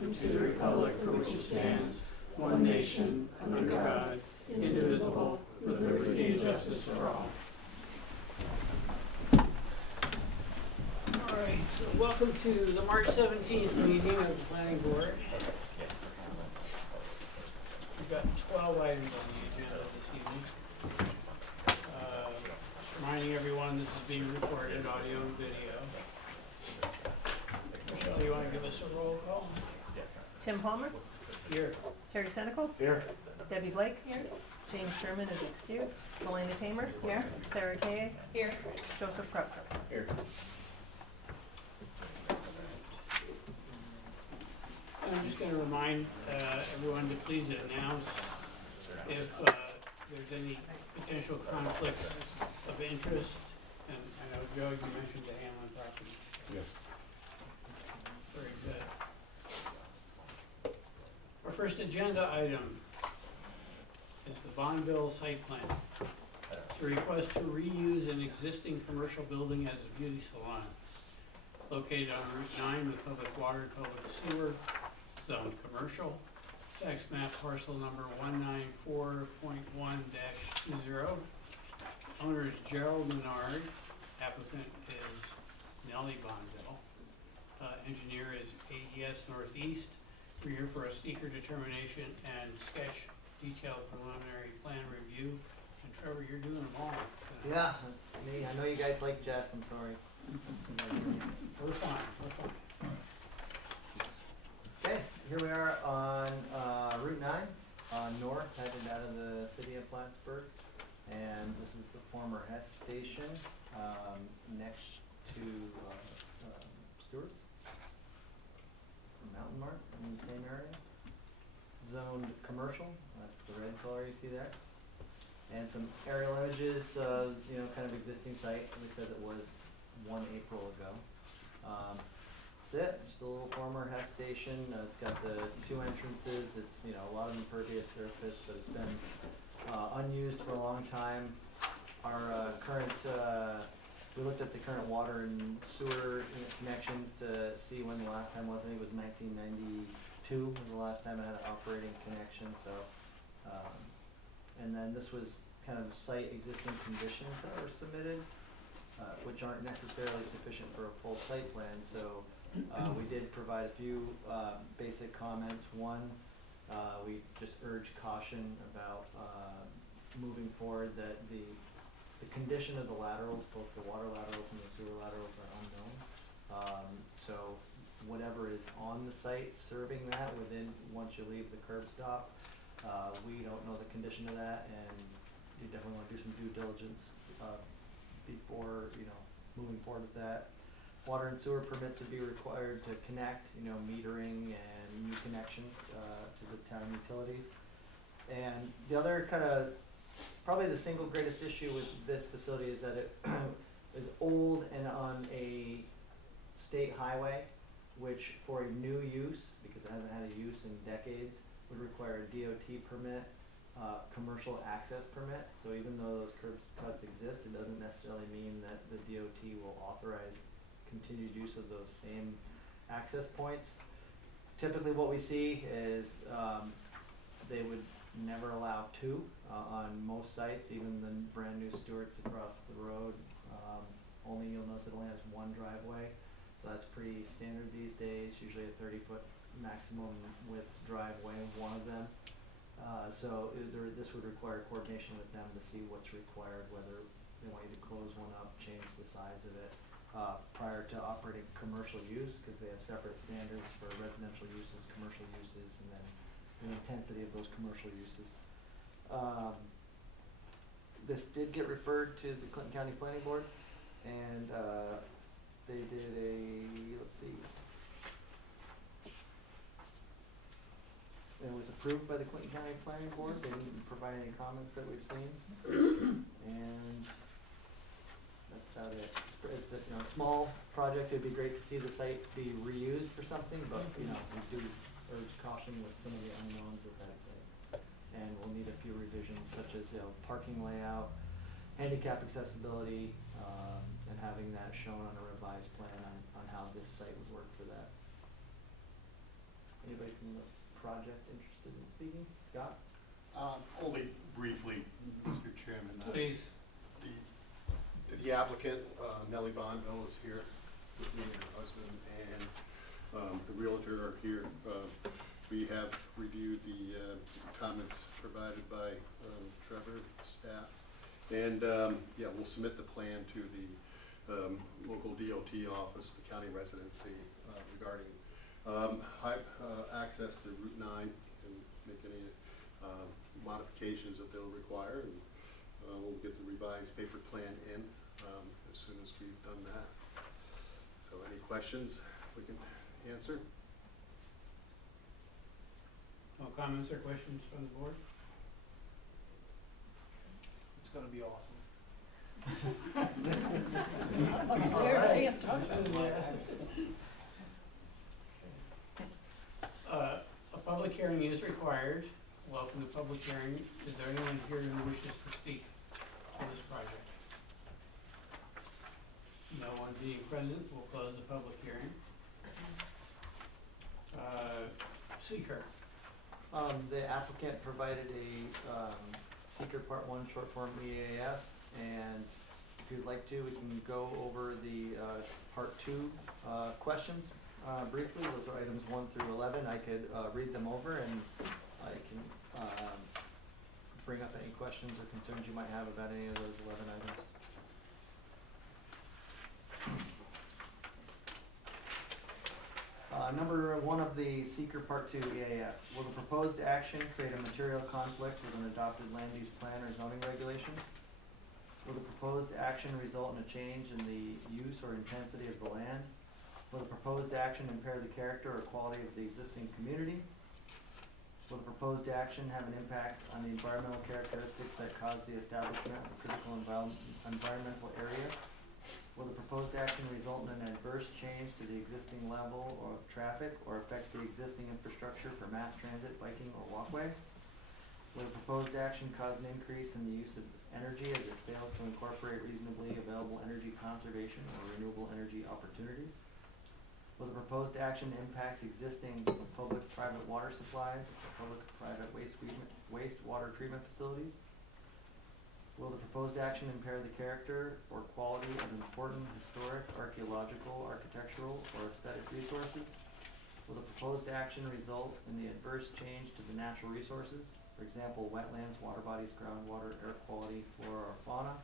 and to the republic for which it stands, one nation, under God, indivisible, with liberty and justice for all. All right, so welcome to the March 17th meeting of the Planning Board. We've got 12 items on the agenda this evening. Just reminding everyone this is being recorded, audio and video. Michelle, you want to give us a roll call? Tim Palmer, Here. Terry Senecal, Here. Debbie Blake, here. James Sherman is excused, Melina Tamer, here. Sarah Kay, here. Joseph Krupka. Here. I'm just going to remind everyone to please announce if there's any potential conflicts of interest. And I know, Joe, you mentioned the Hamlin property. Yes. Very good. Our first agenda item is the Bonneville site plan. It's a request to reuse an existing commercial building as a beauty salon located on Route 9 with public water and public sewer, zone commercial, tax map parcel number 194.1-20. Owner is Gerald Menard, applicant is Nellie Bonneville, engineer is AES Northeast. We're here for a seeker determination and sketch detailed preliminary plan review. And Trevor, you're doing them all. Yeah, that's me. I know you guys like Jess, I'm sorry. We're fine, we're fine. Okay, here we are on Route 9, north, headed out of the city of Plattsburgh. And this is the former Hess station, next to Stewart's. Mountain Mart in the same area. Zoned commercial, that's the red color you see there. And some aerial images, kind of existing site, at least as it was 1 April ago. That's it, just a little former Hess station. It's got the 2 entrances. It's, a lot of impervious surface, but it's been unused for a long time. Our current, we looked at the current water and sewer connections to see when the last time was. I think it was 1992 was the last time I had an operating connection. So, and then this was kind of site existing conditions that were submitted, which aren't necessarily sufficient for a full site plan. So we did provide a few basic comments. One, we just urge caution about moving forward that the condition of the laterals, both the water laterals and the sewer laterals, are unknown. So whatever is on the site serving that once you leave the curb stop, we don't know the condition of that, and you definitely want to do some due diligence before moving forward with that. Water and sewer permits would be required to connect, metering and new connections to the town utilities. And the other probably the single greatest issue with this facility is that it is old and on a state highway, which for a new use, because it hasn't had a use in decades, would require a DOT permit, commercial access permit. So even though those curb cuts exist, it doesn't necessarily mean that the DOT will authorize continued use of those same access points. Typically what we see is they would never allow 2 on most sites, even the brand new Stewart's across the road. You'll notice it only has 1 driveway, so that's pretty standard these days, usually a 30-foot maximum width driveway, one of them. This would require coordination with them to see what's required, whether they want you to close one up, change the size of it, prior to operating commercial use, because they have separate standards for residential uses, commercial uses, and then the intensity of those commercial uses. This did get referred to the Clinton County Planning Board, and they did it was approved by the Clinton County Planning Board. They didn't provide any comments that we've seen, and that's about it. It's a small project. It'd be great to see the site be reused for something, but we do urge caution with some of the unknowns of that site. And we'll need a few revisions, such as parking layout, handicap accessibility, and having that shown on a revised plan on how this site would work for that. Anybody from the project interested in speaking? Scott? Only briefly, Mr. Chairman. Please. The applicant, Nellie Bondville, is here with me and her husband, and the realtor are here. We have reviewed the comments provided by Trevor, staff, and yeah, we'll submit the plan to the local DOT office, the county residency, regarding access to Route 9 and make any modifications that they'll require, and we'll get the revised paper plan in as soon as we've done that. So any questions we can answer? No comments or questions from the board? It's gonna be awesome. A public hearing is required. Welcome to public hearing. Is there anyone here who wishes to speak on this project? No one being present, we'll close the public hearing. Seeker. The applicant provided a seeker part 1 short form EAF, and if you'd like to, we can go over the part 2 questions briefly. Those are items 1 through 11. I could read them over, and I can bring up any questions or concerns you might have about any of those 11 items. Number 1 of the seeker part 2 EAF. Will the proposed action create a material conflict with an adopted land use plan or zoning regulation? Will the proposed action result in a change in the use or intensity of the land? Will the proposed action impair the character or quality of the existing community? Will the proposed action have an impact on the environmental characteristics that cause the establishment of a critical environmental area? Will the proposed action result in an adverse change to the existing level of traffic or affect the existing infrastructure for mass transit, biking, or walkway? Will the proposed action cause an increase in the use of energy as it fails to incorporate reasonably available energy conservation or renewable energy opportunities? Will the proposed action impact existing public-private water supplies, public-private wastewater treatment facilities? Will the proposed action impair the character or quality of important historic, archaeological, architectural, or aesthetic resources? Will the proposed action result in the adverse change to the natural resources, for example, wetlands, water bodies, groundwater, air quality, flora, or fauna?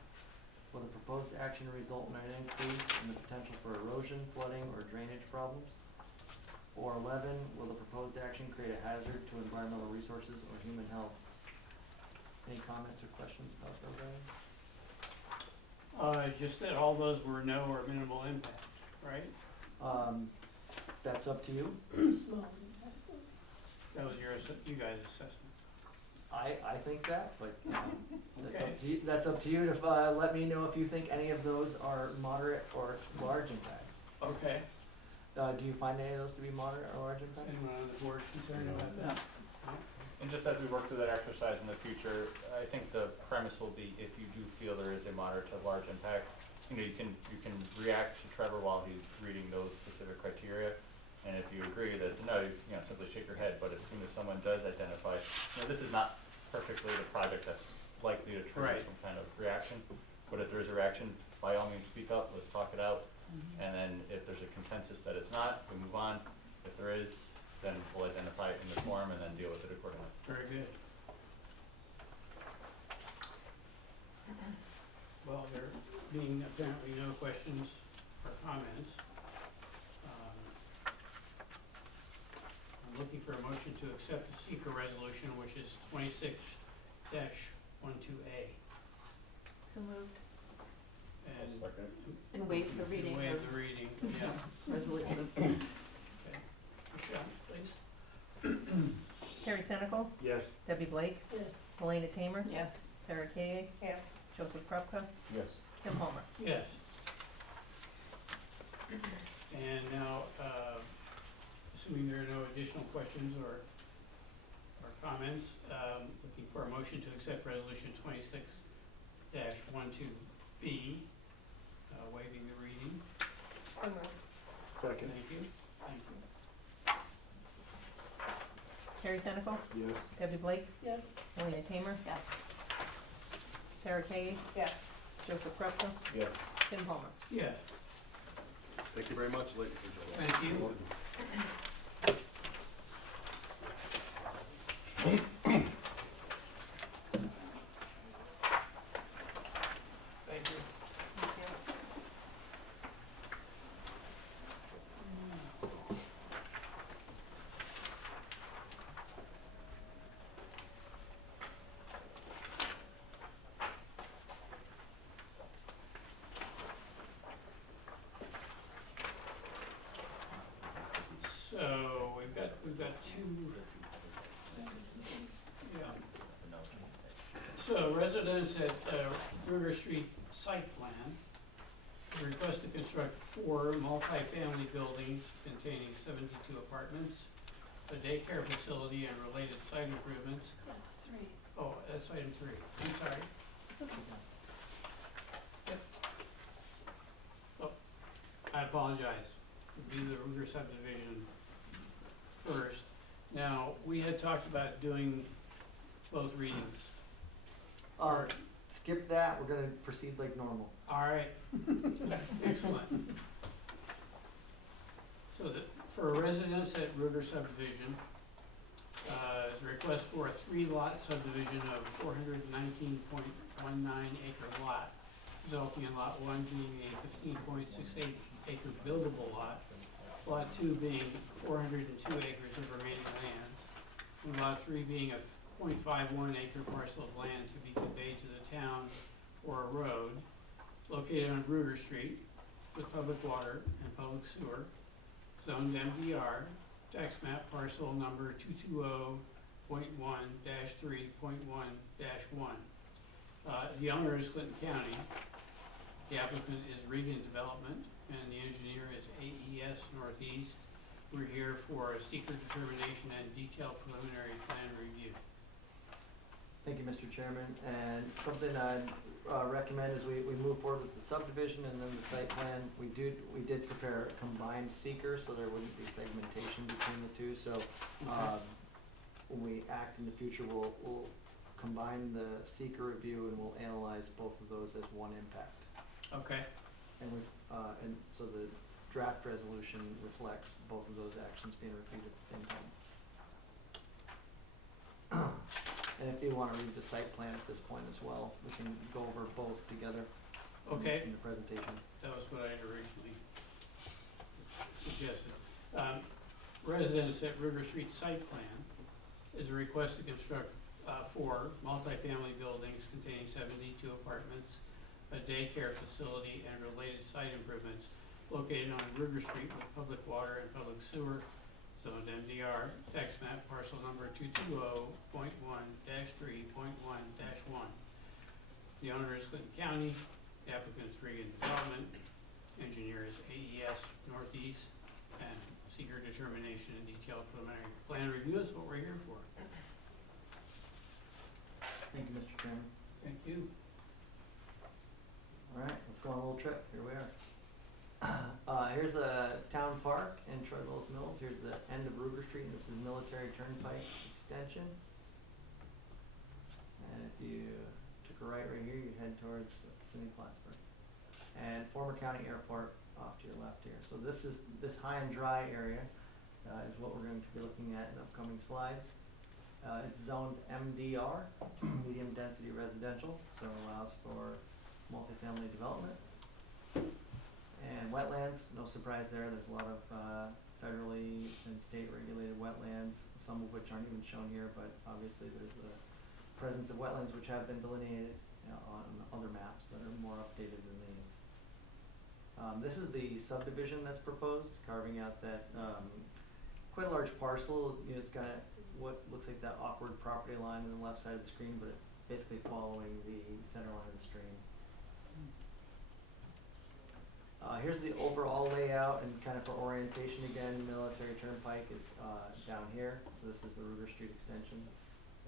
Will the proposed action result in an increase in the potential for erosion, flooding, or drainage problems? Or 11, will the proposed action create a hazard to environmental resources or human health? Any comments or questions about those items? Just that all those were no or minimal impact, right? That's up to you. That was you guys' assessment. I think that, but that's Okay. up to you. That's up to you to let me know if you think any of those are moderate or large impacts. Okay. Do you find any of those to be moderate or large impacts? Anyone on the board concerned about that? And just as we work through that exercise in the future, I think the premise will be if you do feel there is a moderate to large impact, you can react to Trevor while he's reading those specific criteria. And if you agree that it's a no, simply shake your head. But as soon as someone does identify, this is not perfectly the project that's likely to trigger Right. some kind of reaction. But if there is a reaction, by all means speak up, let's talk it out. And then if there's a consensus that it's not, we move on. If there is, then we'll identify it in the form and then deal with it accordingly. Very good. Well, there being apparently no questions or comments, I'm looking for a motion to accept the seeker resolution, which is 26-12A. So moved. And And waive the reading waive of the reading, yeah. resolution. Okay. Michelle, please. Terry Senecal, Yes. Debbie Blake, Yes. Melina Tamer, Yes. Sarah Kay, Yes. Joseph Krupka, Yes. Kim Palmer. Yes. And now, assuming there are no additional questions or comments, looking for a motion to accept resolution 26-12B, waiving the reading. So moved. Second. Thank you. Terry Senical, Yes. Debbie Blake, Yes. Melina Tamer, Yes. Sarah Kay, Yes. Joseph Krupka, Yes. Tim Palmer. Yes, Thank you very much, ladies and gentlemen. thank you. Thank you. Thank you. So, we've got two, yeah. So residents at River Street site plan request to construct 4 multifamily buildings containing 72 apartments, a daycare facility and related site improvements. That's 3. Oh, that's item 3, I'm sorry. It's okay. I apologize. Do the Ruger subdivision first. Now, we had talked about doing both readings. Skip that, we're gonna proceed like normal. All right, excellent. So for residents at Ruger subdivision, is a request for a 3-lot subdivision of 419.19 acre lot, resulting in lot 1 being a 15.68 acre buildable lot, lot 2 being 402 acres of remaining land, and lot 3 being a 0.51 acre parcel of land to be conveyed to the town for a road located on Ruger Street with public water and public sewer, zoned MDR, tax map parcel number 220.1-3.1-1. The owner is Clinton County, the applicant is Regan Development, and the engineer is AES Northeast. We're here for a secret determination and detailed preliminary plan review. Thank you, Mr. Chairman, and something I'd recommend is we move forward with the subdivision and then the site plan. We did prepare a combined seeker, so there wouldn't be segmentation between the two, so when we act in the future, we'll combine the seeker review and we'll analyze both of those as one impact. Okay, And and so the draft resolution reflects both of those actions being reviewed at the same time. And if you wanna read the site plan at this point as well, we can go over both together okay. in the presentation. That was what I had originally suggested. Residents at River Street site plan is a request to construct 4 multifamily buildings containing 72 apartments, a daycare facility, and related site improvements located on River Street with public water and public sewer, zoned MDR, tax map parcel number 220.1-3.1-1. The owner is Clinton County, the applicant is Regan Development, engineer is AES Northeast, and seeker determination and detailed preliminary plan review is what we're here for. Thank you, Mr. Chairman. Thank you. All right, let's go on a little trip. Here we are. Here's a town park in Troy Mills. Here's the end of Ruger Street, and this is Military Turnpike Extension. And if you took a right here, you'd head towards SUNY Plattsburgh. And former county airport off to your left here. So this high and dry area is what we're going to be looking at in upcoming slides. It's zoned MDR, medium density residential, so it allows for multifamily development. And wetlands, no surprise there, there's a lot of federally and state regulated wetlands, some of which aren't even shown here, but obviously there's a presence of wetlands which have been delineated on other maps that are more updated than these. This is the subdivision that's proposed, carving out that quite a large parcel. You know, it's got what looks like that awkward property line on the left side of the screen, but it's basically following the center line of the stream. Here's the overall layout, and kind of for orientation again, Military Turnpike is down here, so this is the Ruger Street extension.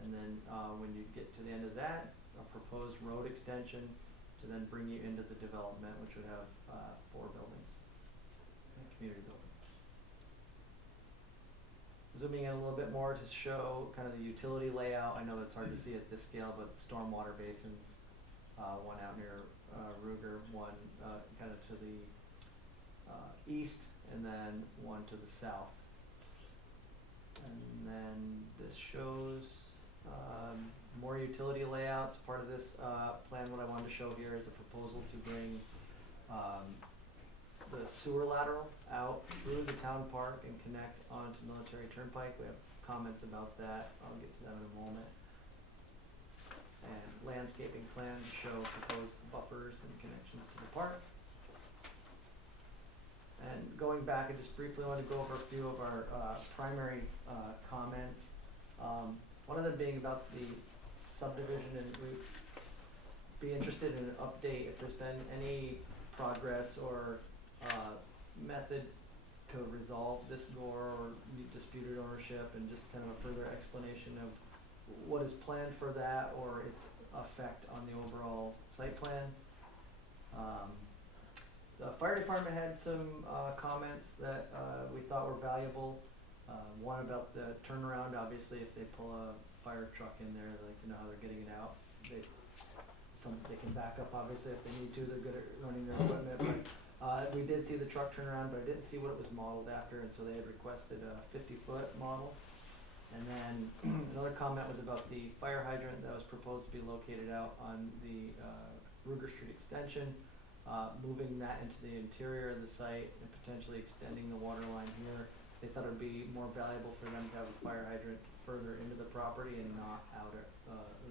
And then when you get to the end of that, a proposed road extension to then bring you into the development, which would have 4 buildings, community buildings. Is zooming in a little bit more to show kind of the utility layout. I know that's hard to see at this scale, but stormwater basins, one out near Ruger, one kind of to the east, and then one to the south. And then this shows more utility layouts. Part of this plan, what I wanted to show here is a proposal to bring the sewer lateral out through the town park and connect onto Military Turnpike. We have comments about that. I'll get to that in a moment. And landscaping plan to show proposed buffers and connections to the park. And going back, I just briefly want to go over a few of our primary comments. One of them being about the subdivision, and we'd be interested in an update if there's been any progress or method to resolve this GOR or disputed ownership, and just kind of a further explanation of what is planned for that or its effect on the overall site plan. The fire department had some comments that we thought were valuable. One about the turnaround. Obviously, if they pull a fire truck in there, they like to know how they're getting it out. They can back up, obviously, if they need to. They're good at running their equipment. But we did see the truck turnaround, but I didn't see what it was modeled after, and so they had requested a 50-foot model. And then another comment was about the fire hydrant that was proposed to be located out on the Ruger Street extension, moving that into the interior of the site and potentially extending the water line here. They thought it would be more valuable for them to have a fire hydrant further into the property and not out at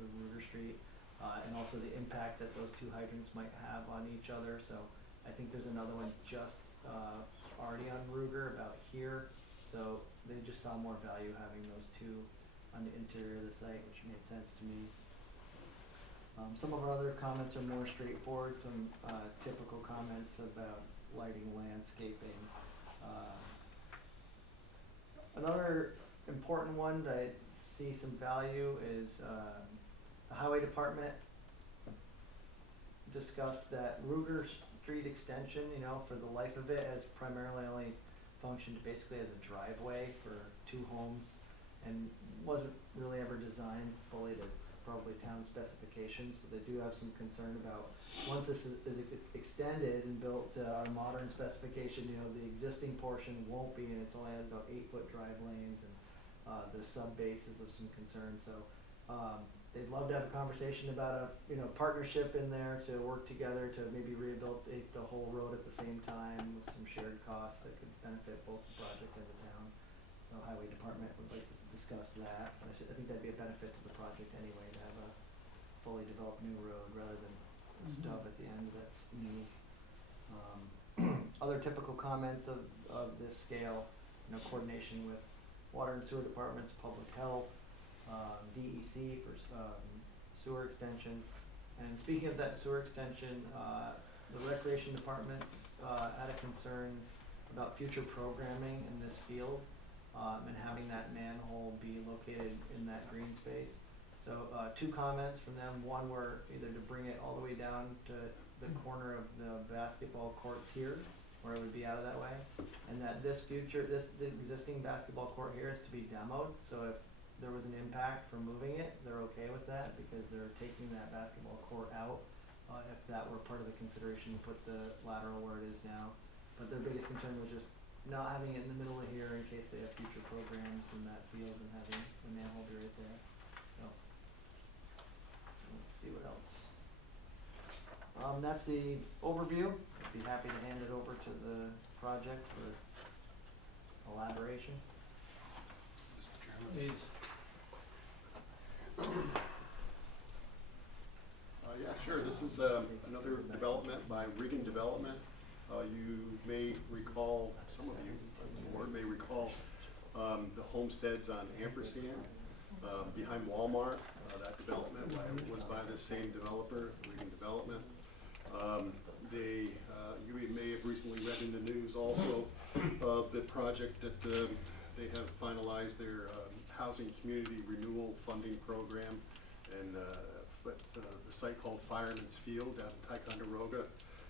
Ruger Street, and also the impact that those two hydrants might have on each other. So I think there's another one just already on Ruger about here. So they just saw more value having those two on the interior of the site, which made sense to me. Some of our other comments are more straightforward, some typical comments about lighting, landscaping. Another important one that I see some value is the highway department discussed that Ruger Street extension, for the life of it, has primarily only functioned basically as a driveway for two homes and wasn't really ever designed fully to probably town specifications. So they do have some concern about once this is extended and built to our modern specification, the existing portion won't be, and it's only has about 8-foot drive lanes, and the sub base is of some concern. So they'd love to have a conversation about a partnership in there to work together to maybe rehabilitate the whole road at the same time with some shared costs that could benefit both the project and the town. So highway department would like to discuss that. I think that'd be a benefit to the project anyway, to have a fully developed new road rather than a stub at the end that's new. Other typical comments of this scale, coordination with water and sewer departments, public health, DEC for sewer extensions. And speaking of that sewer extension, the recreation departments had a concern about future programming in this field, and having that manhole be located in that green space. So two comments from them. One were either to bring it all the way down to the corner of the basketball courts here, where it would be out of that way, and that the existing basketball court here is to be demoed. So if there was an impact from moving it, they're okay with that because they're taking that basketball court out. If that were part of the consideration to put the lateral where it is now. But their biggest concern was just not having it in the middle of here in case they have future programs in that field and having the manhole be right there. So let's see what else. That's the overview. I'd be happy to hand it over to the project for elaboration. Mr. Chairman. Please. Yeah, sure. This is another development by Regan Development. You may recall, some of you, the board may recall, the homesteads on Ampersand behind Walmart. That development was by the same developer, Regan Development. You may have recently read in the news also the project that they have finalized their housing community renewal funding program, and the site called Fireman's Field down in Ticonderoga,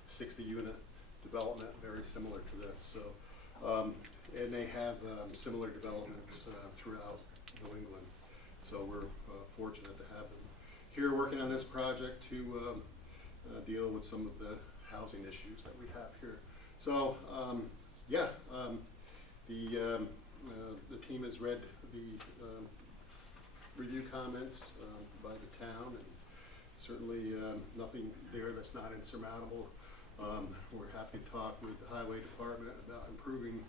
60-unit development, very similar to this. So And they have similar developments throughout New England. So we're fortunate to have them here working on this project to deal with some of the housing issues that we have here. So the team has read the review comments by the town, and certainly nothing there that's not insurmountable. We're happy to talk with the Highway Department about improving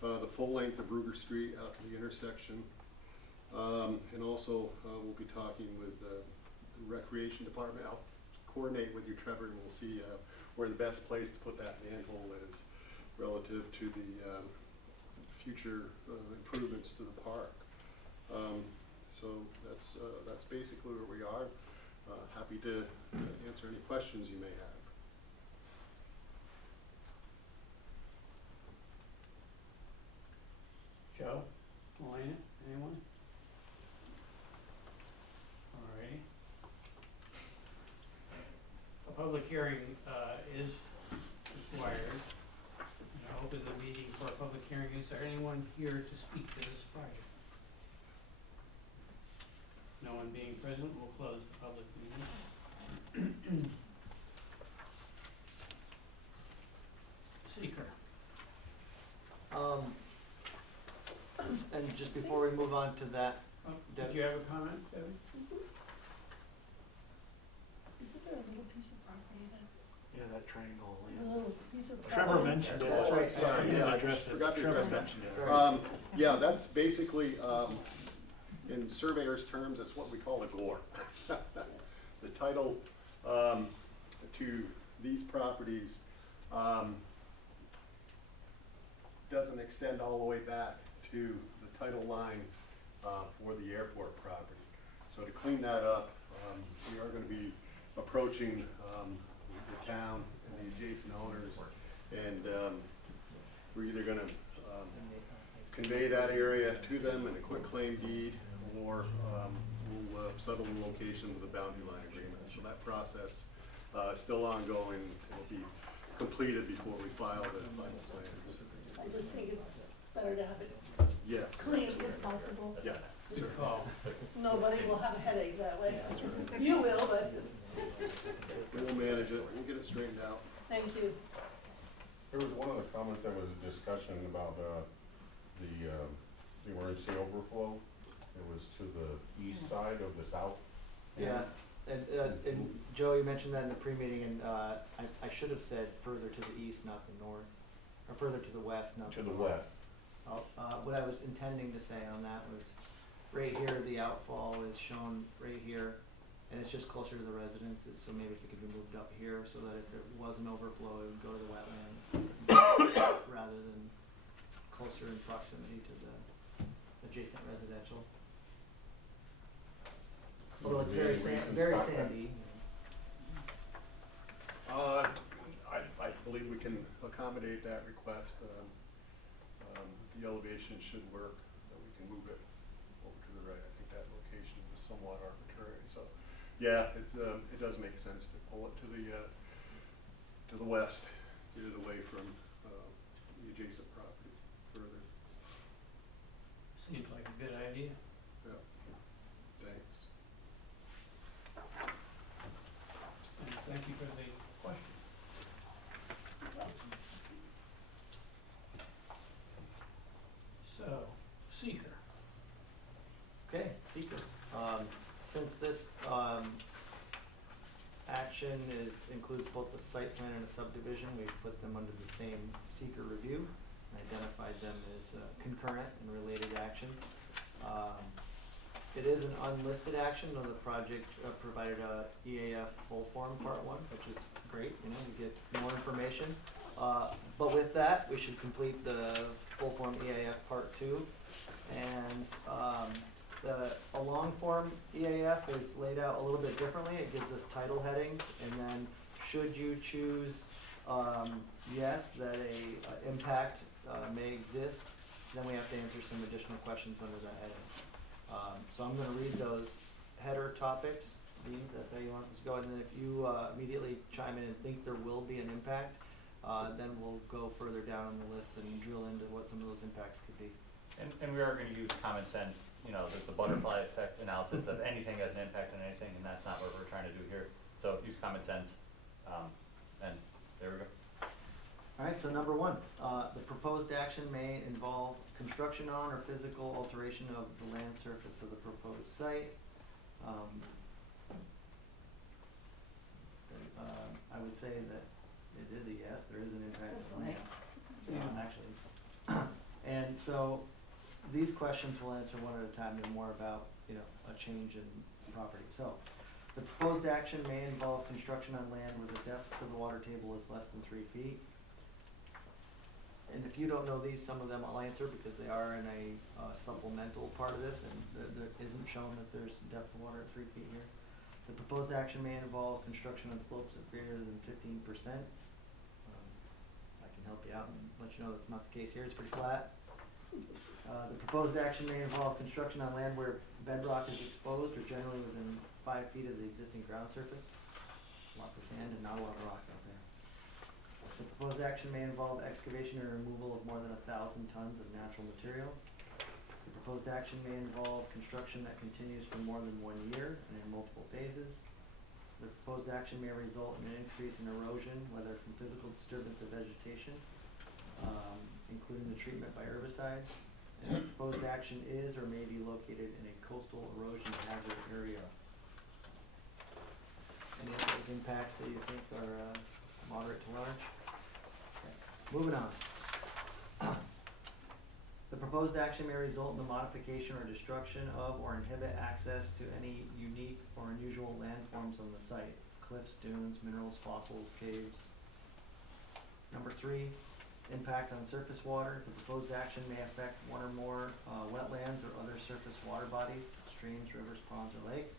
the full length of Ruger Street out to the intersection. And also we'll be talking with the Recreation Department. I'll coordinate with you, Trevor, and we'll see where the best place to put that manhole is relative to the future improvements to the park. So that's basically where we are. Happy to answer any questions you may have. Joe, Elena, anyone? Alrighty. A public hearing is required. I open the meeting for a public hearing. Is there anyone here to speak to this project? No one being present, we'll close the public meeting. Seeker. And just before we move on to that, Oh, did you have a comment, Debbie? Isn't there a little piece of property that, Yeah, that triangle a land. little piece of Trevor property? mentioned it. That's right. Sorry, didn't yeah, I address just it. forgot to Trevor address that. mentioned it. Sorry. Yeah, that's basically, in surveyor's terms, it's what we call a gore. The title to these properties doesn't extend all the way back to the title line for the airport property. So to clean that up, we are going to be approaching the town and the adjacent owners, and we're either going to convey that area to them in a quick claim deed, or we'll settle the location with a boundary line agreement. So that process is still ongoing. It'll be completed before we file the final plans. I just think it's better to have it Yes. clean absolutely. if possible. Yeah. Good call. Nobody will have a headache that way. That's right. You will, but We'll manage it. We'll get it straightened out. thank you. There was one of the comments that was a discussion about the emergency overflow. It was to the east side of the south. yeah, and Joe, you mentioned that in the pre-meeting, and I should have said further to the east, not the north, or further to the west, not To the the north. west. What I was intending to say on that was, right here, the outfall is shown right here, and it's just closer to the residences, so maybe if it could be moved up here, so that if there was an overflow, it would go to the wetlands, rather than closer in proximity to the adjacent residential. Although it's very Any reason to very stop that? sandy. I believe we can accommodate that request. The elevation should work, that we can move it over to the right. I think that location is somewhat arbitrary, so, yeah, it does make sense to pull it to the west, get it away from the adjacent property further. Seems like a good idea. Yeah, thanks. And thank you for the question. So, seeker. Okay, seeker. Since this action includes both the site plan and a subdivision, we've put them under the same seeker review and identified them as concurrent and related actions. It is an unlisted action, though the project provided a EAF full form part 1, which is great, you get more information. But with that, we should complete the full form EAF part 2. And a long form EAF is laid out a little bit differently. It gives us title headings, and then should you choose yes, that a impact may exist, then we have to answer some additional questions under that heading. So I'm going to read those header topics. Dean, that's how you want this to go. And then if you immediately chime in and think there will be an impact, then we'll go further down on the list and drill into what some of those impacts could be. And we are gonna use common sense, you know, the butterfly effect analysis of anything has an impact on anything, and that's not what we're trying to do here. So use common sense, and there we go. Alright, so number one, the proposed action may involve construction on or physical alteration of the land surface of the proposed site. I would say that it is a yes, there is an impact on land, actually. And so, these questions we'll answer one at a time, and more about, you know, a change in property. So, the proposed action may involve construction on land where the depth to the water table is less than 3 feet. And if you don't know these, some of them I'll answer because they are in a supplemental part of this, and there isn't shown that there's depth of water at 3 feet here. The proposed action may involve construction on slopes of greater than 15%. I can help you out and let you know that's not the case here, it's pretty flat. The proposed action may involve construction on land where bedrock is exposed or generally within 5 feet of the existing ground surface. Lots of sand and not a lot of rock out there. The proposed action may involve excavation or removal of more than 1,000 tons of natural material. The proposed action may involve construction that continues for more than 1 year and in multiple phases. The proposed action may result in an increase in erosion, whether from physical disturbance of vegetation, including the treatment by herbicides. And the proposed action is or may be located in a coastal erosion hazard area. Any of those impacts that you think are moderate to large? Okay. Moving on. The proposed action may result in the modification or destruction of or inhibit access to any unique or unusual landforms on the site. Cliffs, dunes, minerals, fossils, caves. Number 3, impact on surface water. The proposed action may affect one or more wetlands or other surface water bodies, streams, rivers, ponds, or lakes.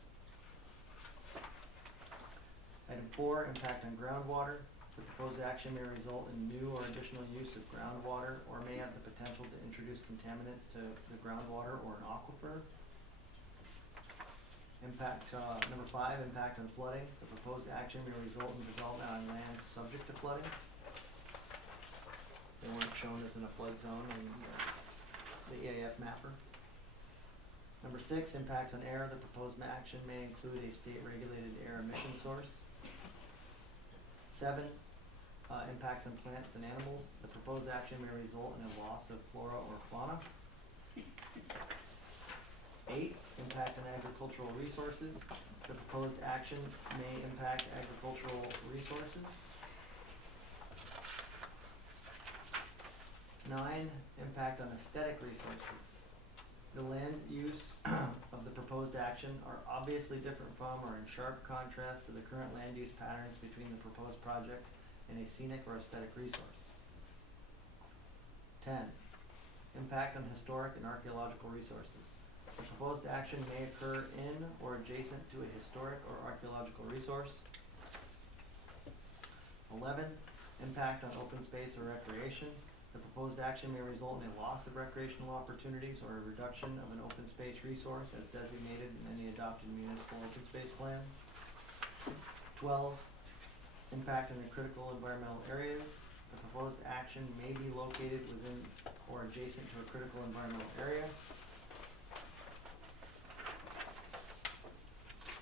Item 4, impact on groundwater. The proposed action may result in new or additional use of groundwater or may have the potential to introduce contaminants to the groundwater or an aquifer. Number 5, impact on flooding. The proposed action may result in development on lands subject to flooding. They weren't shown as in a flood zone in the EAF mapper. Number 6, impacts on air. The proposed action may include a state-regulated air emission source. 7, impacts on plants and animals. The proposed action may result in a loss of flora or fauna. 8, impact on agricultural resources. The proposed action may impact agricultural resources. 9, impact on aesthetic resources. The land use of the proposed action are obviously different from or in sharp contrast to the current land use patterns between the proposed project and a scenic or aesthetic resource. 10, impact on historic and archaeological resources. The proposed action may occur in or adjacent to a historic or archaeological resource. 11, impact on open space or recreation. The proposed action may result in a loss of recreational opportunities or a reduction of an open space resource as designated in any adopted municipal open space plan. 12, impact on the critical environmental areas. The proposed action may be located within or adjacent to a critical environmental area.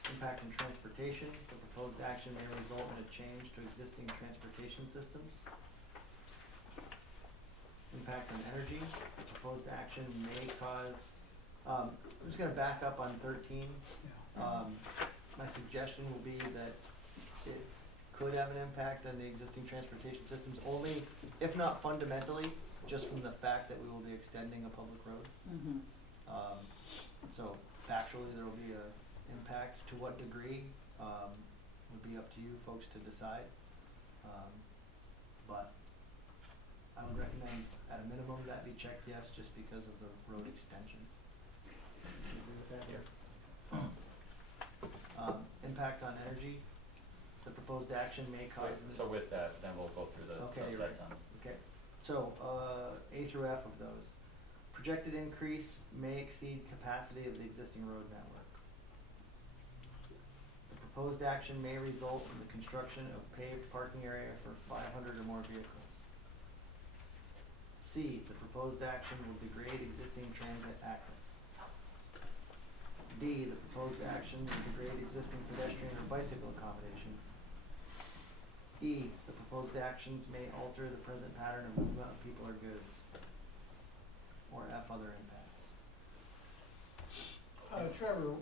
Impact on transportation. The proposed action may result in a change to existing transportation systems. Impact on energy. The proposed action may cause, I'm just gonna back up on 13. My suggestion will be that it could have an impact on the existing transportation systems only, if not fundamentally, just from the fact that we will be extending a public road. So factually, there will be a impact. To what degree, would be up to you folks to decide. But I would recommend, at a minimum, that be checked yes, just because of the road extension. Do you agree with that? Yeah. Impact on energy. The proposed action may cause. So with that, then we'll go through the Okay, you're right. subsets on. Okay, so, A through F of those. Projected increase may exceed capacity of the existing road network. The proposed action may result in the construction of paved parking area for 500 or more vehicles. C, the proposed action will degrade existing transit access. D, the proposed action will degrade existing pedestrian or bicycle accommodations. E, the proposed actions may alter the present pattern of movement of people or goods. Or F, other impacts. Trevor,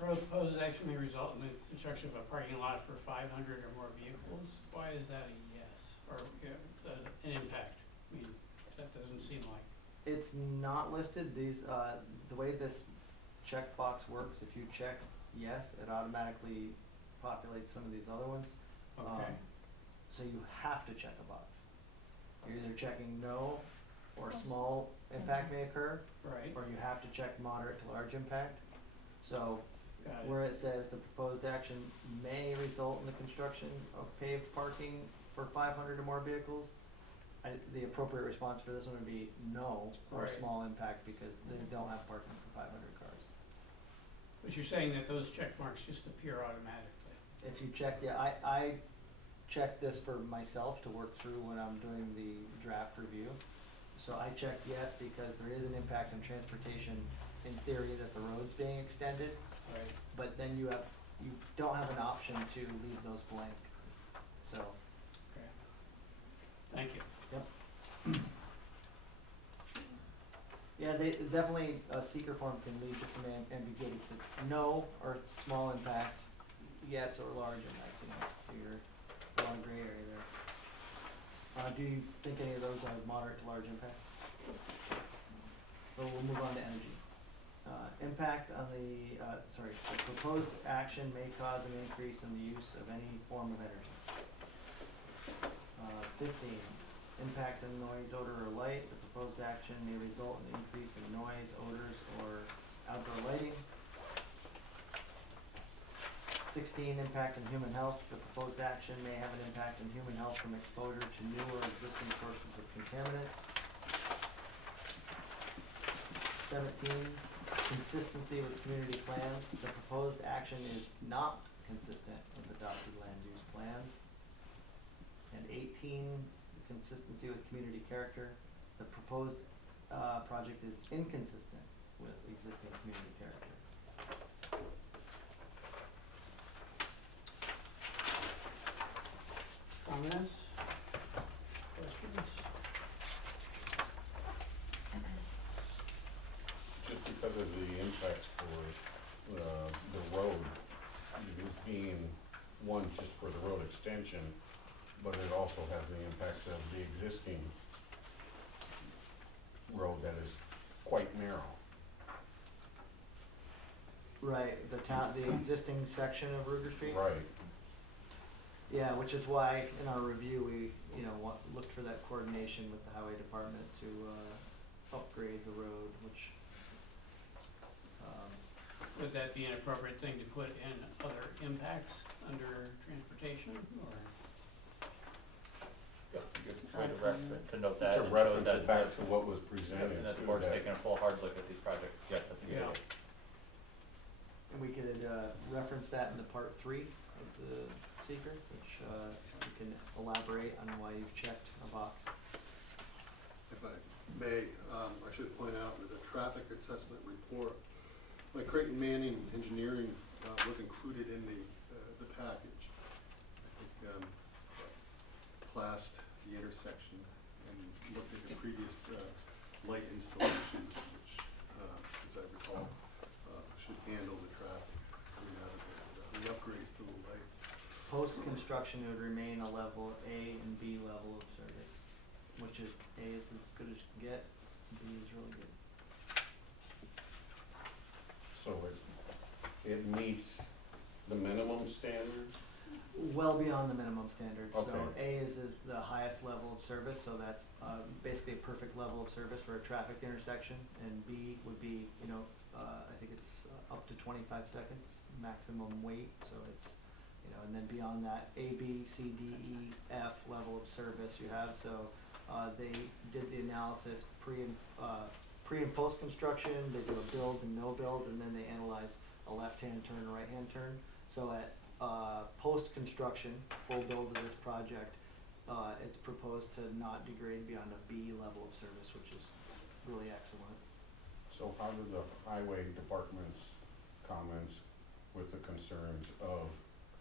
proposed action may result in the construction of a parking lot for 500 or more vehicles. Why is that a yes, or an impact? I mean, that doesn't seem like. It's not listed, these, the way this checkbox works, if you check yes, it automatically populates some of these other ones. Okay. So you have to check a box. You're either checking no, or small impact may occur, Right. or you have to check moderate to large impact. So Got it. where it says the proposed action may result in the construction of paved parking for 500 or more vehicles, the appropriate response for this one would be no, or Right. small impact, because they don't have parking for 500 cars. But you're saying that those check marks just appear automatically? If you check, yeah, I check this for myself to work through when I'm doing the draft review. So I checked yes because there is an impact on transportation in theory that the road's being extended, Right. but then you don't have an option to leave those blank, so. Okay. Thank you. Yep. Yeah, they definitely, a seeker form can lead to some ambiguity, 'cause it's no or small impact, yes or large impact, you know, so you're a lot of gray area there. Do you think any of those are moderate to large impact? So we'll move on to energy. Impact on the, the proposed action may cause an increase in the use of any form of energy. 15, impact on noise, odor, or light. The proposed action may result in an increase in noise, odors, or outdoor lighting. 16, impact on human health. The proposed action may have an impact on human health from exposure to new or existing sources of contaminants. 17, consistency with community plans. The proposed action is not consistent with adopted land use plans. And 18, consistency with community character. The proposed project is inconsistent with existing community character. Comments? Questions? Just because of the impacts for the road, it is being one just for the road extension, but it also has the impacts of the existing road that is quite narrow. Right, the existing section of Ruger Street? Right. Yeah, which is why in our review, we, looked for that coordination with the highway department to, upgrade the road, which, Would that be an appropriate thing to put in other impacts under transportation, or? Good way to note that. To and show reference that it back to what was presented. And that the too, board's that- taking a full hard look at these projects. Yes, that's a good Yeah. idea. and we could, reference that in the part 3 of the seeker, which, you can elaborate on why you've checked a box. If I may, I should point out that the traffic assessment report by Creighton Manning Engineering was included in the package. I think classed the intersection and looked at the previous light installation, which, as I recall, should handle the traffic coming out of the upgrades to the light. Post-construction, it would remain a level A and B level of service, which is, A is as good as you can get, B is really good. So it meets the minimum standards? Well beyond the minimum standards. So Okay. A is the highest level of service, so that's basically a perfect level of service for a traffic intersection. And B would be, I think it's up to 25 seconds maximum wait. So it's, and then beyond that, A, B, C, D, E, F level of service you have. So they did the analysis pre and post construction. They do a build and no build, and then they analyze a left-hand turn, a right-hand turn. So at post-construction, full build of this project, it's proposed to not degrade beyond a B level of service, which is really excellent. So how do the highway department's comments with the concerns of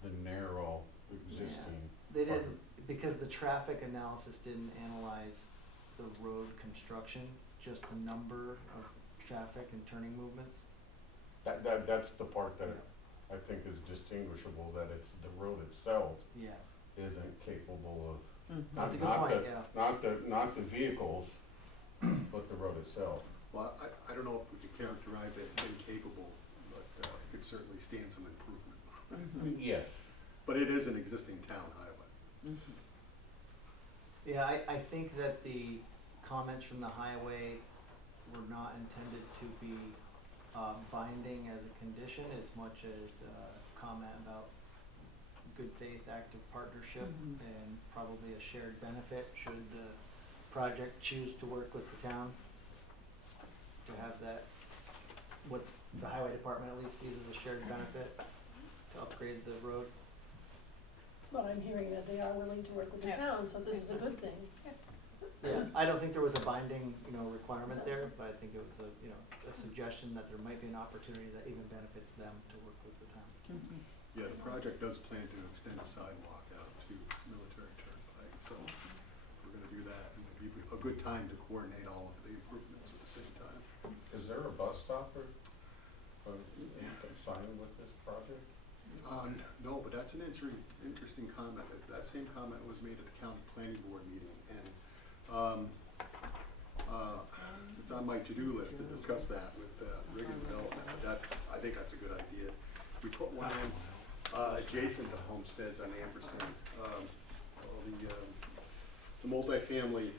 the narrow existing? They didn't, because the traffic analysis didn't analyze the road construction, just the number of traffic and turning movements. That's the part that I think is distinguishable, that it's the road itself Yes. isn't capable of, That's a good not point, the, yeah. not the vehicles, but the road itself. Well, I don't know if we could characterize it as incapable, but it could certainly stand some improvement. Yes. But it is an existing town highway. Yeah, I think that the comments from the highway were not intended to be binding as a condition as much as comment about good faith, active partnership, and probably a shared benefit should the project choose to work with the town to have that, what the highway department at least sees as a shared benefit to upgrade the road. But I'm hearing that they are willing to work with the town, so this is a good thing. Yeah, I don't think there was a binding, requirement there, but I think it was a suggestion that there might be an opportunity that even benefits them to work with the town. Yeah, the project does plan to extend a sidewalk out to Military Turnpike, so we're gonna do that, and it'd be a good time to coordinate all of the improvements at the same time. Is there a bus stop or sign with this project? No, but that's an interesting comment. That same comment was made at the county planning board meeting, and it's on my to-do list to discuss that with Rig and Development, but I think that's a good idea. We put one in adjacent to homesteads on Amberson, the multifamily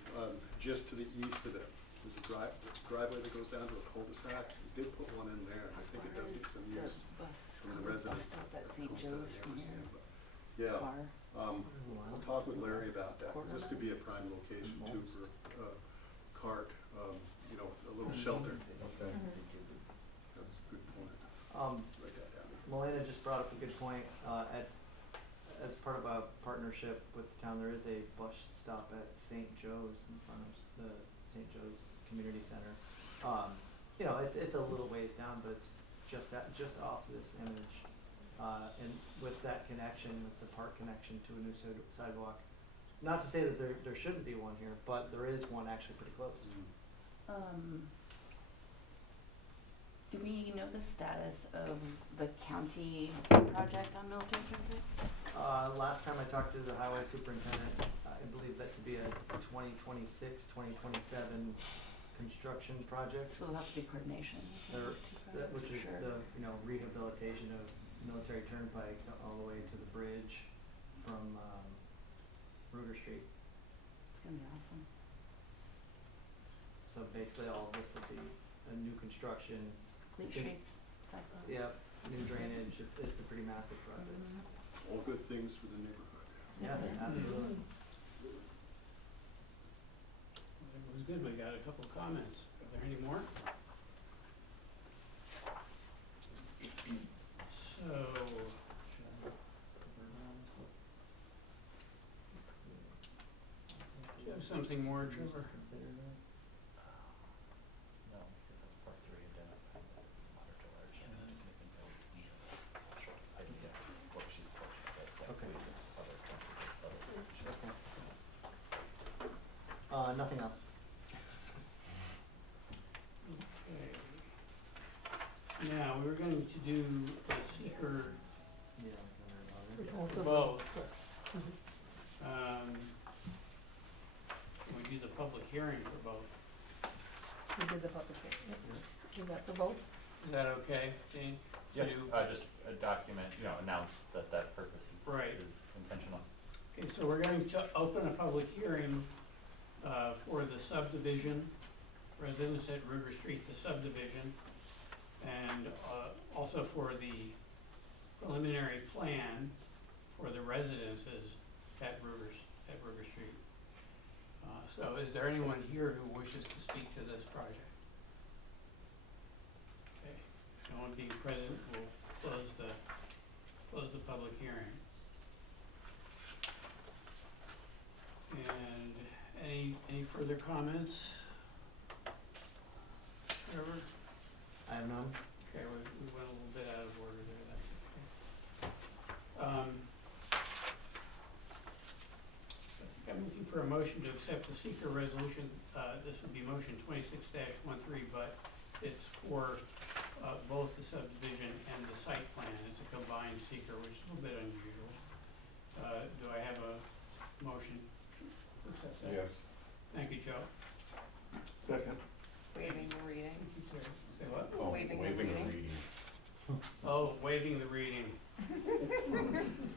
just to the east of it. There's a driveway that goes down to a cul-de-sac. We did put one in there, and I think it does get some use from the residents. Stop at St. Joe's from here. Yeah, Far. we'll talk with Larry about that, because this could be a prime location too for cart, a little shelter. Okay. That's a good point. Write that down. Melena just brought up a good point. As part of a partnership with the town, there is a bus stop at St. Joe's in front of the St. Joe's Community Center. It's a little ways down, but it's just off this image. And with that connection, with the park connection to a new sidewalk, not to say that there shouldn't be one here, but there is one actually pretty close. Do we know the status of the county project on Military Turnpike? Last time I talked to the highway superintendent, I believe that to be a 2026, 2027 construction project. So there'll have to be coordination There- with those two projects, Which for is sure. the, rehabilitation of Military Turnpike all the way to the bridge from, Ruger Street. It's gonna be awesome. So basically all of this will be a new construction. Complete streets, cycles. Yep, new drainage, it's a pretty massive project. All good things for the neighborhood. Yeah, absolutely. It was good, we got a couple of comments. Are there any more? So, do you have something more, Trevor? Consider that. No, because that's part three, identifying that it's moderate to large. And then it can be built to be a cultural idea, what she's portion of that. Okay. Other Nothing else. Okay. Now, we were going to do the seeker Yeah. for both. We do the public hearing for both. We did the public hearing. You got the vote? Is that okay, Jane? Yes, You- just a document, announce that purpose Right. is intentional. Okay, so we're going to open a public hearing for the subdivision, residents at River Street, the subdivision, and also for the preliminary plan for the residences at River Street. So is there anyone here who wishes to speak to this project? Okay, no one being present, we'll close close the public hearing. And any further comments? Trevor? I have none. Okay, we went a little bit out of order there, that's okay. I'm looking for a motion to accept the seeker resolution. This would be motion 26-13, but it's for both the subdivision and the site plan. It's a combined seeker, which is a little bit unusual. Do I have a motion to accept that? Yes. Thank you, Joe. Second. Waiving the reading. Thank you, Terry. Say what? Oh, Waiving the waiving the reading. reading. Oh, waiving the reading.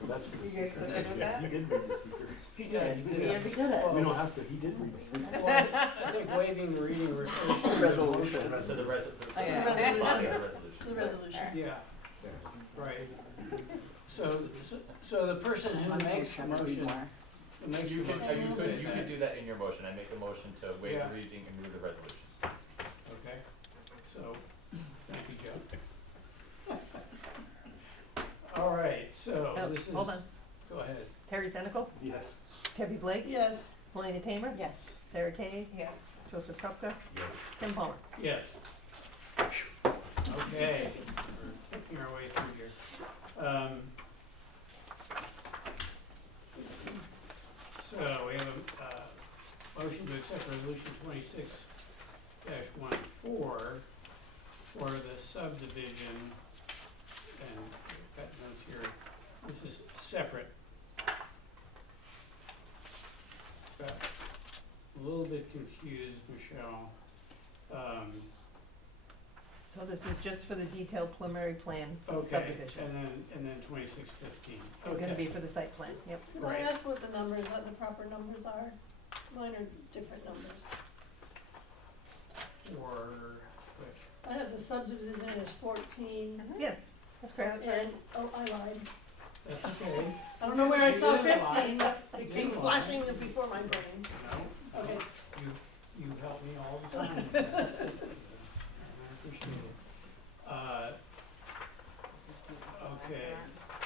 That's for the You guys secret. okay with that? He did read the secret. Yeah, you did. Yeah, we did it. We don't have to, he did read the secret. Well, I think waiving the reading refers to the Resolution. So the Oh, yeah. The resolution. body of the resolution. The resolution. Yeah, Yeah. right. So the person who makes the motion, who makes the You motion. can, will say you that. could do that in your motion. I make a motion to waive Yeah. the reading and move the resolution. Okay, so, thank you, Joe. All right, so Oh, this is. hold on. Go ahead. Terry Senical, Yes. Debbie Blake, Yes, Melina Tamer, Yes. Sarah Kay, Yes. Joseph Krupka, Yes. Tim Palmer. Yes. Okay, we're picking our way through here. So we have a motion to accept resolution 26-14 for the subdivision, and we've got notes here. This is separate. Got a little bit confused, Michelle. So this is just for the detailed preliminary plan for the Okay, subdivision. and then 26-15. It's gonna be for the site plan, yep. can I Right. ask what the numbers, what the proper numbers are? Mine are different numbers. For which? I have the subdivision as 14, Yes, that's correct. and, oh, I lied. That's okay. I don't know where I You saw didn't lie. 15, but You it came didn't lie. flashing before my brain. No, Okay. you help me all the time. And I appreciate it. Okay,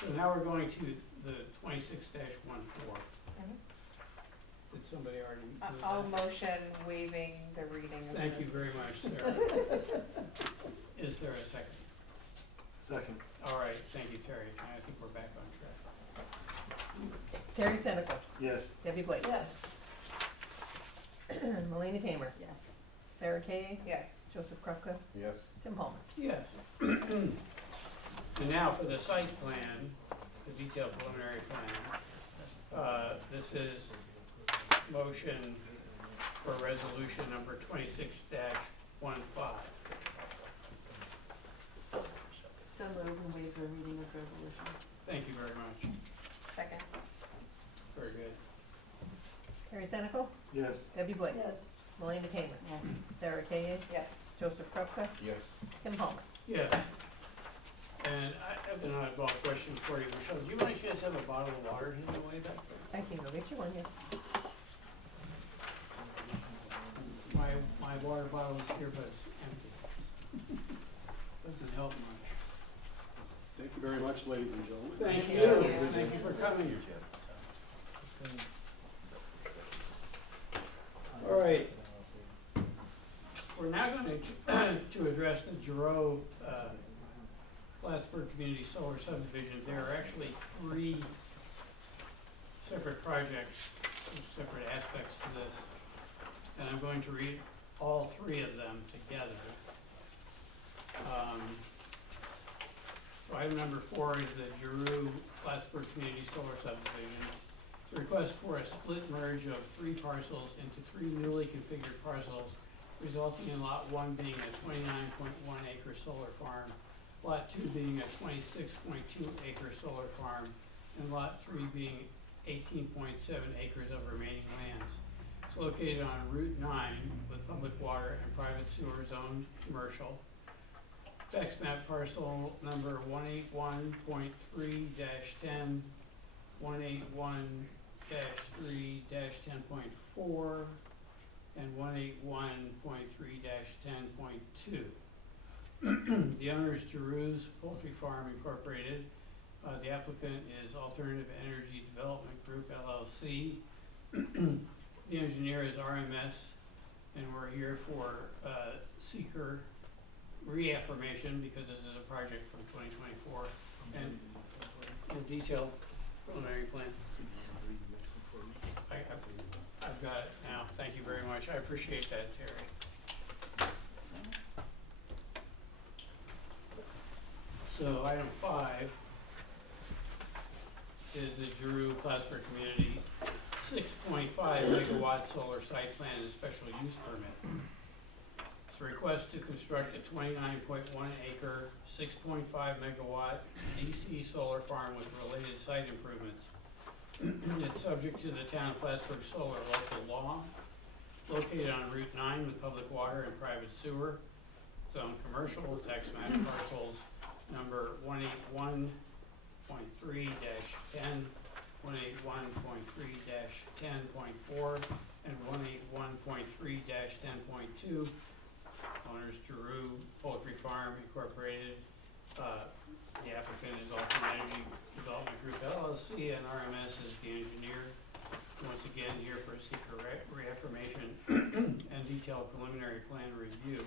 so now we're going to the 26-14. Did somebody already move that? I'll motion waiving the reading of the Thank you very much, Sarah. Is there a second? Second. All right, thank you, Terry. I think we're back on track. Terry Senical, Yes. Debbie Blake, Yes, Melina Tamer, Yes. Sarah Kay, Yes. Joseph Krupka, Yes. Tim Palmer. Yes. And now for the site plan, the detailed preliminary plan. This is motion for resolution number 26-15. So move and waive the reading of resolution. Thank you very much. Second. Very good. Terry Senical, Yes. Debbie Blake, yes. Melina Tamer, Yes. Sarah Kay, Yes. Joseph Krupka, Yes. Tim Palmer. Yes. And I have an oddball question for you, Michelle. Do you want to just have a bottle of water hidden away back there? I can go get you one, yes. My water bottle is here, but it's empty. Doesn't help much. Thank you very much, ladies and gentlemen. Thank you. you. Thank you for coming. All right. We're now going to address the Giroux Plattsburgh Community Solar Subdivision. There are actually 3 separate projects, separate aspects to this. And I'm going to read all 3 of them together. So item number 4 is the Giroux Plattsburgh Community Solar Subdivision. It's a request for a split merge of 3 parcels into 3 newly configured parcels, resulting in lot 1 being a 29.1 acre solar farm, lot 2 being a 26.2 acre solar farm, and lot 3 being 18.7 acres of remaining lands. It's located on Route 9 with public water and private sewer zoned commercial. Tax map parcel number 181.3-10, 181-3-10.4, and 181.3-10.2. The owner is Giroux's Poultry Farm Incorporated, The applicant is Alternative Energy Development Group LLC. The engineer is RMS, and we're here for seeker reaffirmation because this is a project from 2024 and a detailed preliminary plan. I've got it now. Thank you very much. I appreciate that, Terry. So item 5 is the Giroux Plattsburgh Community 6.5 megawatt solar site plan and special use permit. It's a request to construct a 29.1 acre, 6.5 megawatt DC solar farm with related site improvements. It's subject to the town of Plattsburgh solar local law, located on Route 9 with public water and private sewer, zone commercial, tax map parcels number 181.3-10, 181.3-10.4, and 181.3-10.2. Owners Giroux Poultry Farm Incorporated. The applicant is Alternate Energy Development Group LLC, and RMS is the engineer. Once again, here for seeker reaffirmation and detailed preliminary plan review.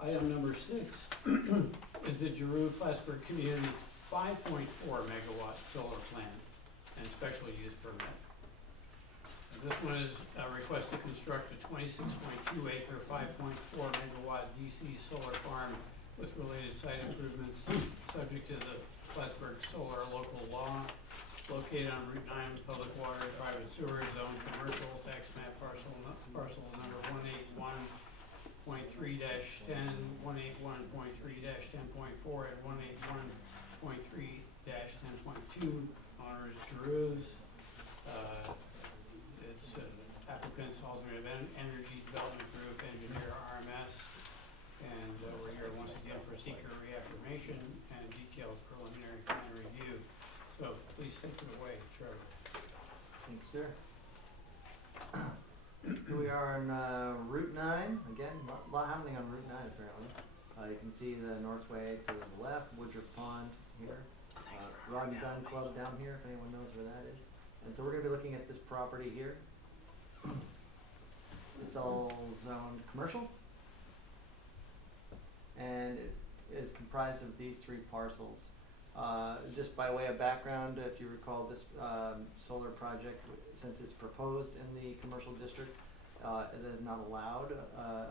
Item number 6 is the Giroux Plattsburgh Community 5.4 megawatt solar plan and special use permit. This one is a request to construct a 26.2 acre, 5.4 megawatt DC solar farm with related site improvements, subject to the Plattsburgh solar local law, located on Route 9 with public water and private sewer, zone commercial, tax map parcel number 181.3-10, 181.3-10.4, and 181.3-10.2. Owners Giroux. It's applicants, Alternative Energy Development Group, engineer RMS, and we're here once again for seeker reaffirmation and detailed preliminary plan review. So please take it away, Trevor. Thank you, sir. Here we are on Route 9. Again, a lot happening on Route 9 apparently. You can see the Northway to the left, Woodruff Pond here, Rod and Gun Club down here, if anyone knows where that is. And so we're going to be looking at this property here. It's all zoned commercial, and it is comprised of these 3 parcels. Just by way of background, if you recall, this solar project, since it's proposed in the commercial district, it is not allowed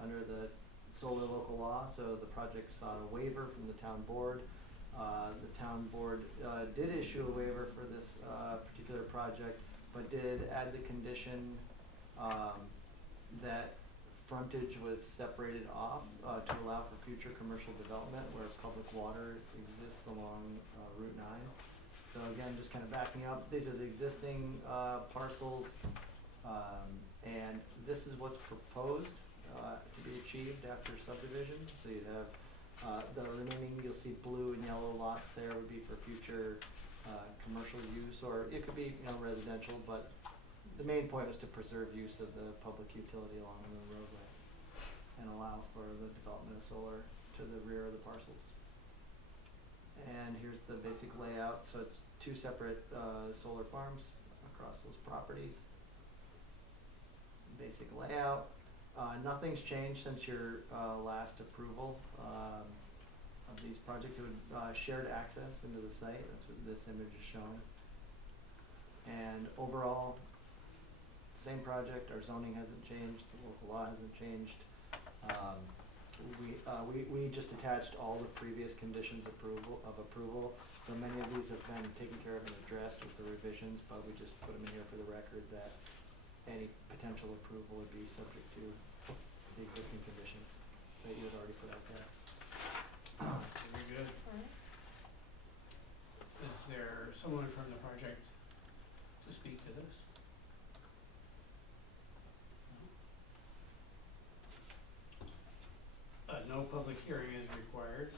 under the solar local law, so the project sought a waiver from the town board. The town board did issue a waiver for this particular project, but did add the condition that frontage was separated off to allow for future commercial development where public water exists along Route 9. So again, just kind of backing up, these are the existing parcels, and this is what's proposed to be achieved after subdivision. So you'd have the remaining, you'll see blue and yellow lots there would be for future commercial use, or it could be, residential, but the main point was to preserve use of the public utility along the roadway and allow for the development of solar to the rear of the parcels. And here's the basic layout. So it's 2 separate solar farms across those properties. Basic layout. Nothing's changed since your last approval of these projects. It would shared access into the site. That's what this image is showing. And overall, same project. Our zoning hasn't changed. The local law hasn't changed. We just attached all the previous conditions of approval. So many of these have been taken care of and addressed with the revisions, but we just put them in here for the record that any potential approval would be subject to the existing conditions that you had already put out there. Very good. Is there someone from the project to speak to this? No public hearing is required.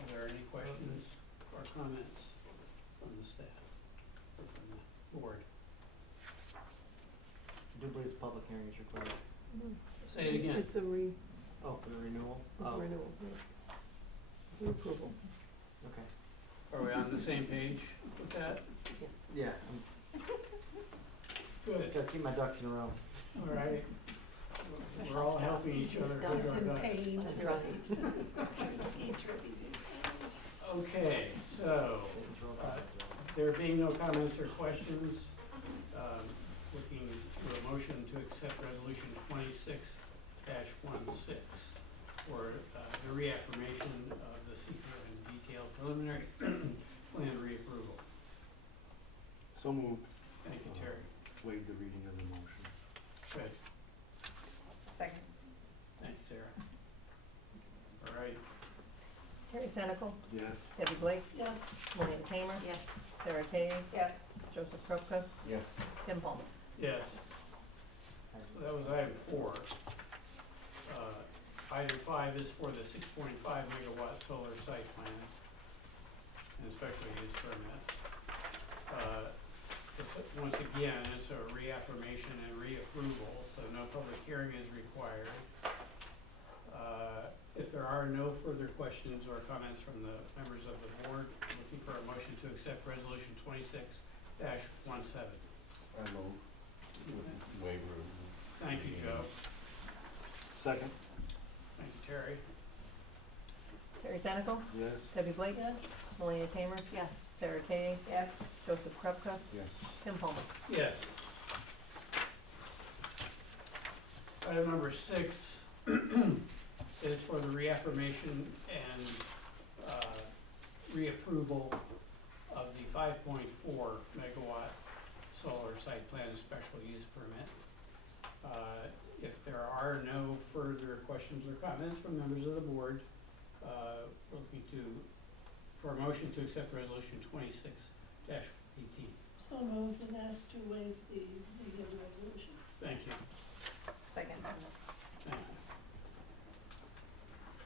Are there any questions or comments from the staff or from the board? I do believe the public hearing is required. Say it again. It's a Oh, for the renewal? Oh, renewal, yeah. Approval. okay. Are we on the same page with that? Yeah, Good, gotta keep my ducks in a row. all right. We're all helping each other Dogs figure in out. pain That's tonight. Okay, so, there being no comments or questions, looking to a motion to accept resolution 26-16 for the reaffirmation of the secret and detailed preliminary plan reapproval. So moved. Thank you, Terry. Waive the reading of the motion. Good, Second. thank you, Sarah. All right, Terry Senical, Yes. Debbie Blake, Yeah, Melina Tamer, Yes. Sarah Kay, yes, Joseph Krupka, Yes. Tim Palmer. yes, so that was item 4. Item 5 is for the 6.5 megawatt solar site plan and special use permit. Once again, it's a reaffirmation and reapproval, so no public hearing is required. If there are no further questions or comments from the members of the board, I'm looking for a motion to accept resolution 26-17. I move with waiver. Thank you, Joe. Second. Thank you, Terry. Terry Senical, Yes. Debbie Blake, yes, Melina Tamer, Yes. Sarah Kay, yes, Joseph Krupka, Yes. Tim Palmer. Yes. Item number 6 is for the reaffirmation and reapproval of the 5.4 megawatt solar site plan special use permit. If there are no further questions or comments from members of the board, we're looking for a motion to accept resolution 26-18. so moved and asked to waive the resolution. Thank you. Second. Thank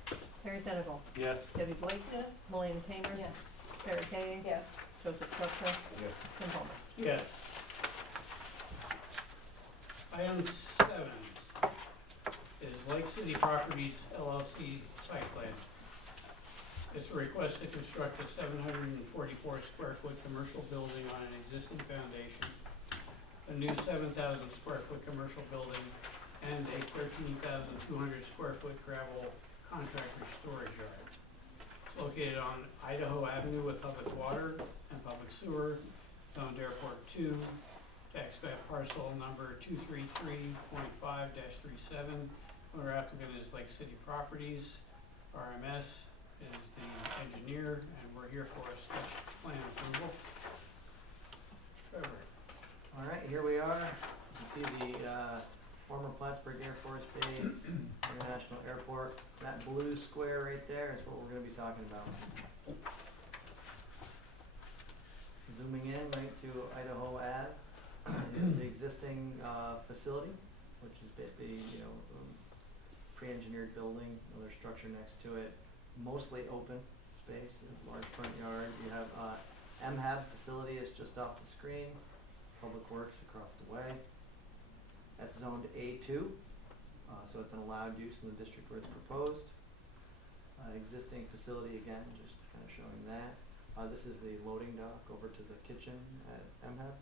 you. Terry Senical, Yes. Debbie Blake, Yes, Melina Tamer, Yes. Sarah Kay, yes, Joseph Krupka, Yes. Tim Palmer. Yes. Item 7 is Lake City Properties LLC site plan. It's a request to construct a 744 square foot commercial building on an existing foundation, a new 7,000 square foot commercial building, and a 13,200 square foot gravel contractor storage yard. It's located on Idaho Avenue with public water and public sewer, zoned Airport 2, tax map parcel number 233.5-37. Owner applicant is Lake City Properties. RMS is the engineer, and we're here for a sketch plan approval. Trevor. All right, here we are. You can see the former Plattsburgh Air Force Base, International Airport. That blue square right there is what we're gonna be talking about. Zooming in right to Idaho Ave, the existing facility, which is basically, pre-engineered building, another structure next to it, mostly open space, a large front yard. You have MHAB facility is just off the screen, Public Works across the way. That's zoned A2, so it's an allowed use in the district where it's proposed. Existing facility, again, just kind of showing that. This is the loading dock over to the kitchen at MHAB.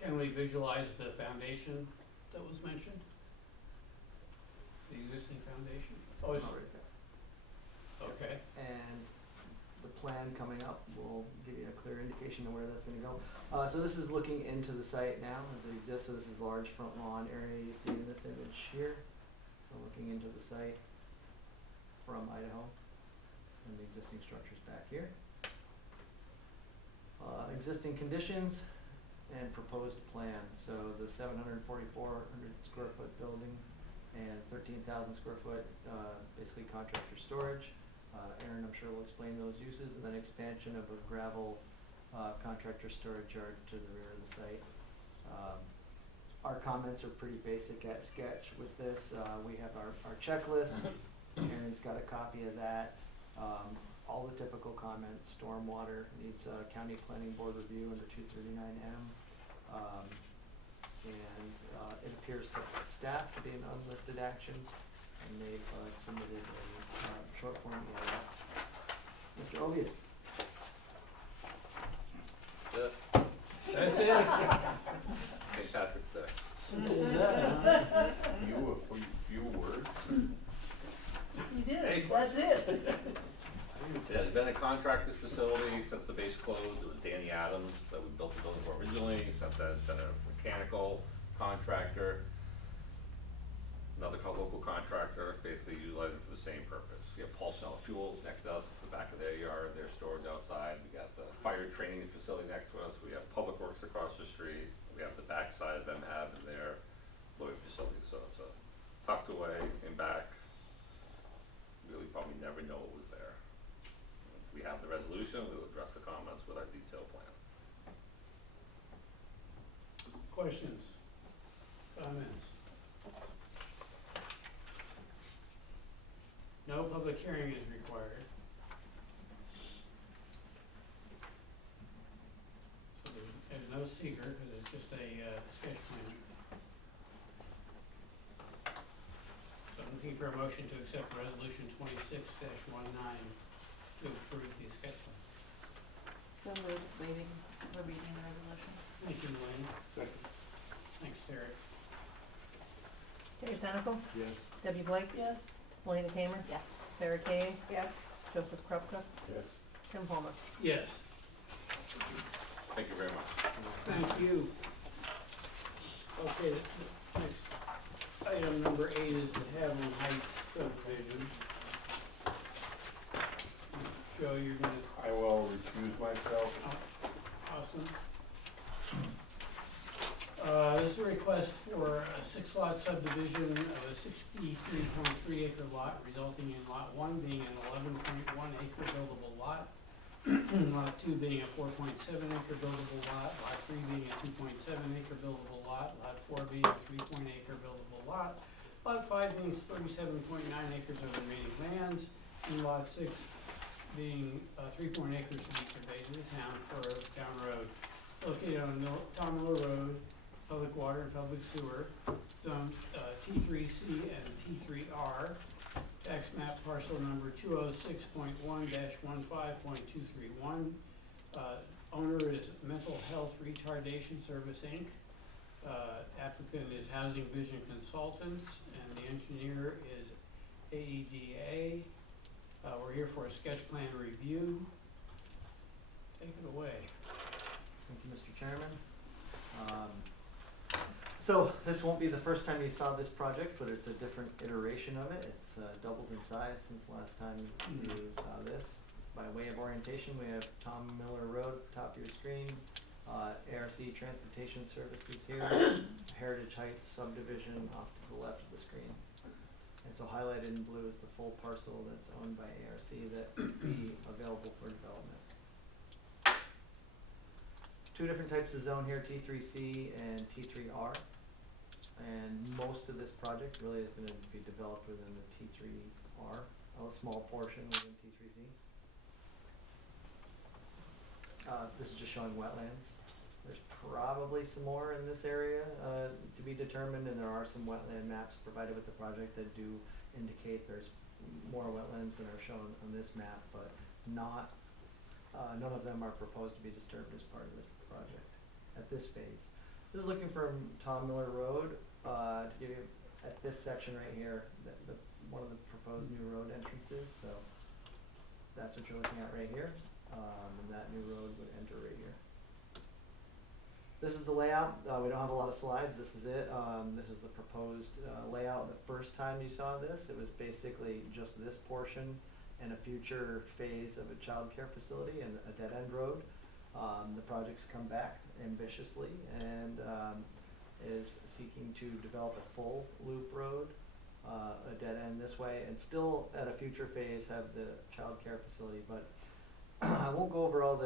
Can we visualize the foundation that was mentioned? The existing foundation? Oh, it's, Right there. okay. And the plan coming up will give you a clear indication of where that's gonna go. So this is looking into the site now as it exists, so this is the large front lawn area you see in this image here. So looking into the site from Idaho, and the existing structures back here. Existing conditions and proposed plan, so the 744 square foot building and 13,000 square foot, basically contractor storage. Aaron, I'm sure will explain those uses, and then expansion of a gravel contractor storage yard to the rear of the site. Our comments are pretty basic at sketch with this. We have our checklist. Aaron's got a copy of that. All the typical comments, stormwater needs a county planning board review under 239M. And it appears to staff to be an unlisted action, and they've submitted a short form EIS. Mr. Ovius. That's it. St. Patrick's Day. Simple as that, huh? Few words. You did, Hey, that's it. Yeah, it's been a contractor's facility since the base closed. It was Danny Adams that we built the building for originally. Since then, it's been a mechanical contractor. Another local contractor, basically utilizing it for the same purpose. You have Pulsar Fuels next to us, it's the back of their yard, their storage outside. We got the fire training facility next to us. We have Public Works across the street. We have the backside of them having their loading facility. So it's a tucked away and back. Really probably never know it was there. We have the resolution, we'll address the comments with our detailed plan. Questions? Comments? No public hearing is required. So there's no seeker, because it's just a sketch plan. So I'm looking for a motion to accept resolution 26-19 to approve the sketch plan. So moved, waiving the reading the resolution. Thank you, Elaine. Second. Thanks, Terry. Terry Senical, Yes. Debbie Blake, Yes. Melina Tamer, Yes. Sarah Kay, Yes. Joseph Krupka, Yes. Tim Palmer. Yes, Thank you very much. thank you. Okay, next, item number 8 is the Haviland Heights subdivision. Joe, you're gonna, I will recuse myself. awesome. This is a request for a 6-lot subdivision of a 63.3 acre lot, resulting in lot 1 being an 11.1 acre buildable lot, lot 2 being a 4.7 acre buildable lot, lot 3 being a 2.7 acre buildable lot, lot 4 being a 3 acre buildable lot, lot 5 being 37.9 acres of remaining lands, and lot 6 being 3 acres to be conveyed to the town for a town road located on Tom Miller Road, public water and public sewer, zone T3C and T3R, tax map parcel number 206.1-15.231. Owner is Mental Health Retardation Service, Inc. Applicant is Housing Vision Consultants, and the engineer is AEDA. We're here for a sketch plan review. Take it away. Thank you, Mr. Chairman. So this won't be the first time you saw this project, but it's a different iteration of it. It's doubled in size since last time you saw this. By way of orientation, we have Tom Miller Road at the top of your screen, ARC Transportation Services here, Heritage Heights subdivision off to the left of the screen. And so highlighted in blue is the full parcel that's owned by ARC that would be available for development. Two different types of zone here, T3C and T3R. And most of this project really is going to be developed within the T3R, a small portion within T3C. This is just showing wetlands. There's probably some more in this area to be determined, and there are some wetland maps provided with the project that do indicate there's more wetlands than are shown on this map, but not, none of them are proposed to be disturbed as part of this project at this phase. This is looking from Tom Miller Road to give you, at this section right here, one of the proposed new road entrances, so that's what you're looking at right here, and that new road would enter right here. This is the layout. We don't have a lot of slides. This is it. This is the proposed layout. The first time you saw this, it was basically just this portion and a future phase of a child care facility and a dead-end road. The project's come back ambitiously and is seeking to develop a full loop road, a dead end this way, and still at a future phase have the child care facility. But I won't go over all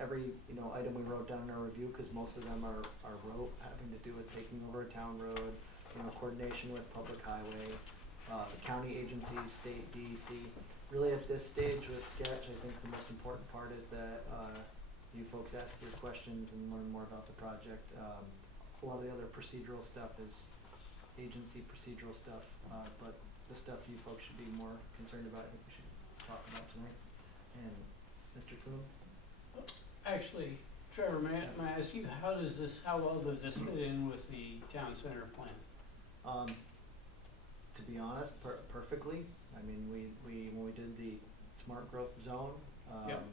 every item we wrote down in our review, because most of them are rote, having to do with taking over a town road, coordination with public highway, county agencies, state DEC. Really at this stage with sketch, I think the most important part is that you folks ask your questions and learn more about the project. A lot of the other procedural stuff is agency procedural stuff, but the stuff you folks should be more concerned about, I think we should talk about tonight. And Mr. Kuhn? Actually, Trevor, may I ask you, how well does this fit in with the town center plan? To be honest, perfectly. I mean, when we did the smart growth zone, Yep.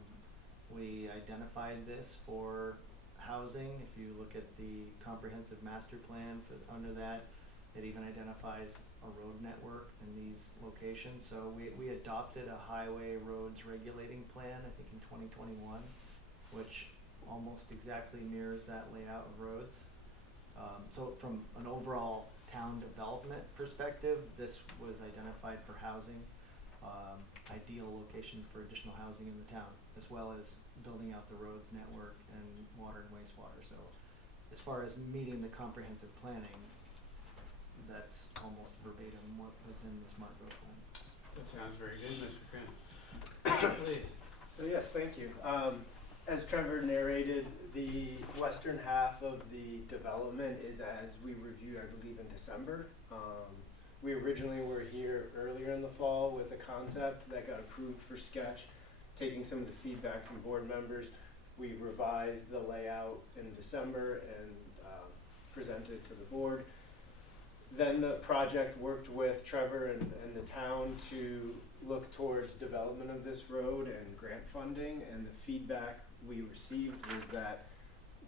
we identified this for housing. If you look at the comprehensive master plan under that, it even identifies a road network in these locations. So we adopted a highway roads regulating plan, I think in 2021, which almost exactly mirrors that layout of roads. So from an overall town development perspective, this was identified for housing, ideal locations for additional housing in the town, as well as building out the roads network and water and wastewater. So as far as meeting the comprehensive planning, that's almost verbatim what was in the smart growth plan. That sounds very good, Mr. Quinn. Please. So yes, thank you. As Trevor narrated, the western half of the development is as we reviewed, I believe, in December. We originally were here earlier in the fall with a concept that got approved for sketch. Taking some of the feedback from board members, we revised the layout in December and presented it to the board. Then the project worked with Trevor and the town to look towards development of this road and grant funding, and the feedback we received was that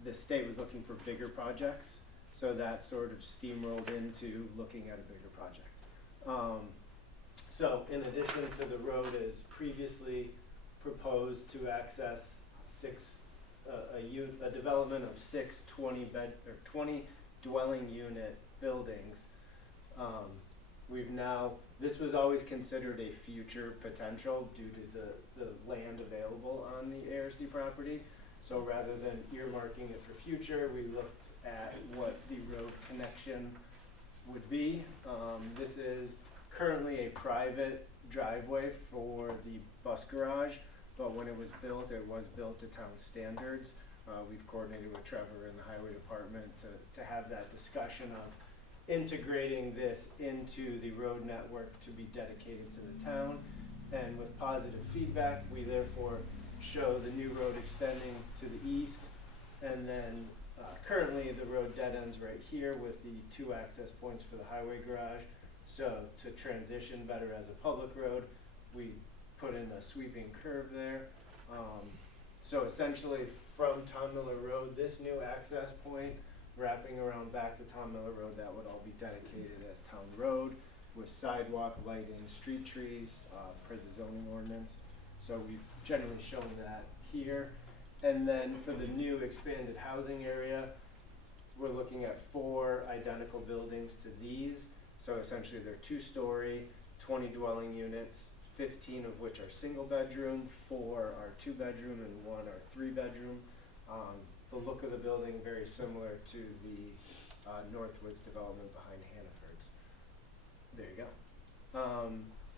the state was looking for bigger projects, so that sort of steamrolled into looking at a bigger project. So in addition to the road as previously proposed to access a development of 20 dwelling unit buildings, this was always considered a future potential due to the land available on the ARC property. So rather than earmarking it for future, we looked at what the road connection would be. This is currently a private driveway for the bus garage, but when it was built to town standards. We've coordinated with Trevor and the highway department to have that discussion of integrating this into the road network to be dedicated to the town. And with positive feedback, we therefore show the new road extending to the east. And then currently the road dead ends right here with the 2 access points for the highway garage. So to transition better as a public road, we put in a sweeping curve there. So essentially from Tom Miller Road, this new access point wrapping around back to Tom Miller Road, that would all be dedicated as town road with sidewalk, lighting, street trees per the zoning ordinance. So we've generally shown that here. And then for the new expanded housing area, we're looking at 4 identical buildings to these. So essentially they're 2-story, 20 dwelling units, 15 of which are single bedroom, 4 are 2-bedroom, and 1 are 3-bedroom. The look of the building very similar to the Northwoods development behind Hannaford's. There you go.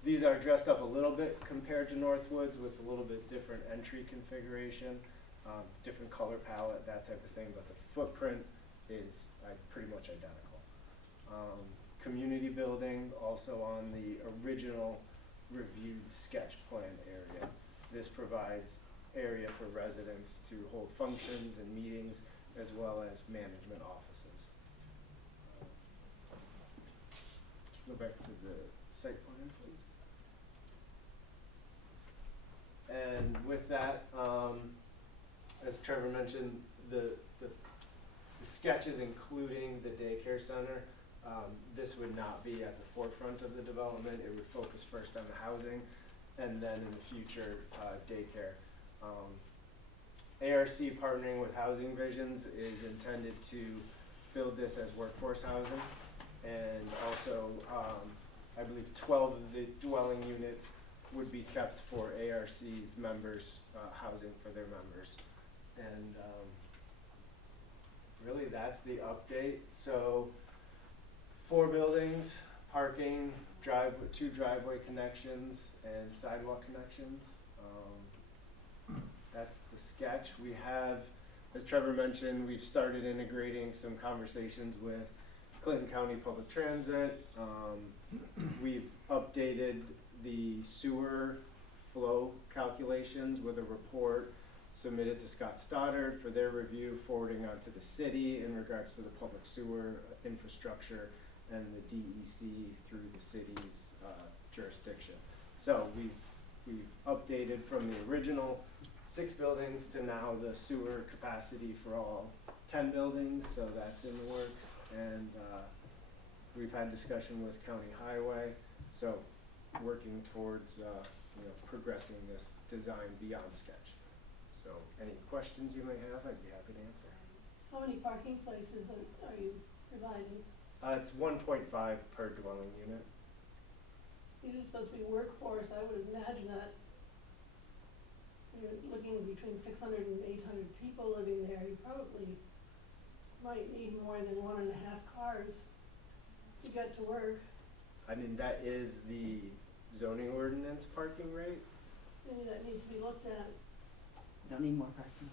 These are dressed up a little bit compared to Northwoods with a little bit different entry configuration, different color palette, that type of thing, but the footprint is pretty much identical. Community building also on the original reviewed sketch plan area. This provides area for residents to hold functions and meetings as well as management offices. Go back to the site plan, please. And with that, as Trevor mentioned, the sketch is including the daycare center. This would not be at the forefront of the development. It would focus first on the housing and then in the future daycare. ARC partnering with Housing Visions is intended to build this as workforce housing, and also I believe 12 of the dwelling units would be kept for ARC's members, housing for their members. And really that's the update. So 4 buildings, parking, 2 driveway connections, and sidewalk connections. That's the sketch. We have as Trevor mentioned, we've started integrating some conversations with Clinton County Public Transit. We've updated the sewer flow calculations with a report submitted to Scott Stoddard for their review, forwarding on to the city in regards to the public sewer infrastructure and the DEC through the city's jurisdiction. So we've updated from the original 6 buildings to now the sewer capacity for all 10 buildings, so that's in the works. And we've had discussion with County Highway, so working towards progressing this design beyond sketch. So any questions you may have, I'd be happy to answer. How many parking places are you providing? It's 1.5 per dwelling unit. These are supposed to be workforce. I would imagine that you're looking between 600 and 800 people living there. You probably might need more than 1.5 cars to get to work. I mean, that is the zoning ordinance parking rate. Maybe that needs to be looked at. We don't need more parking.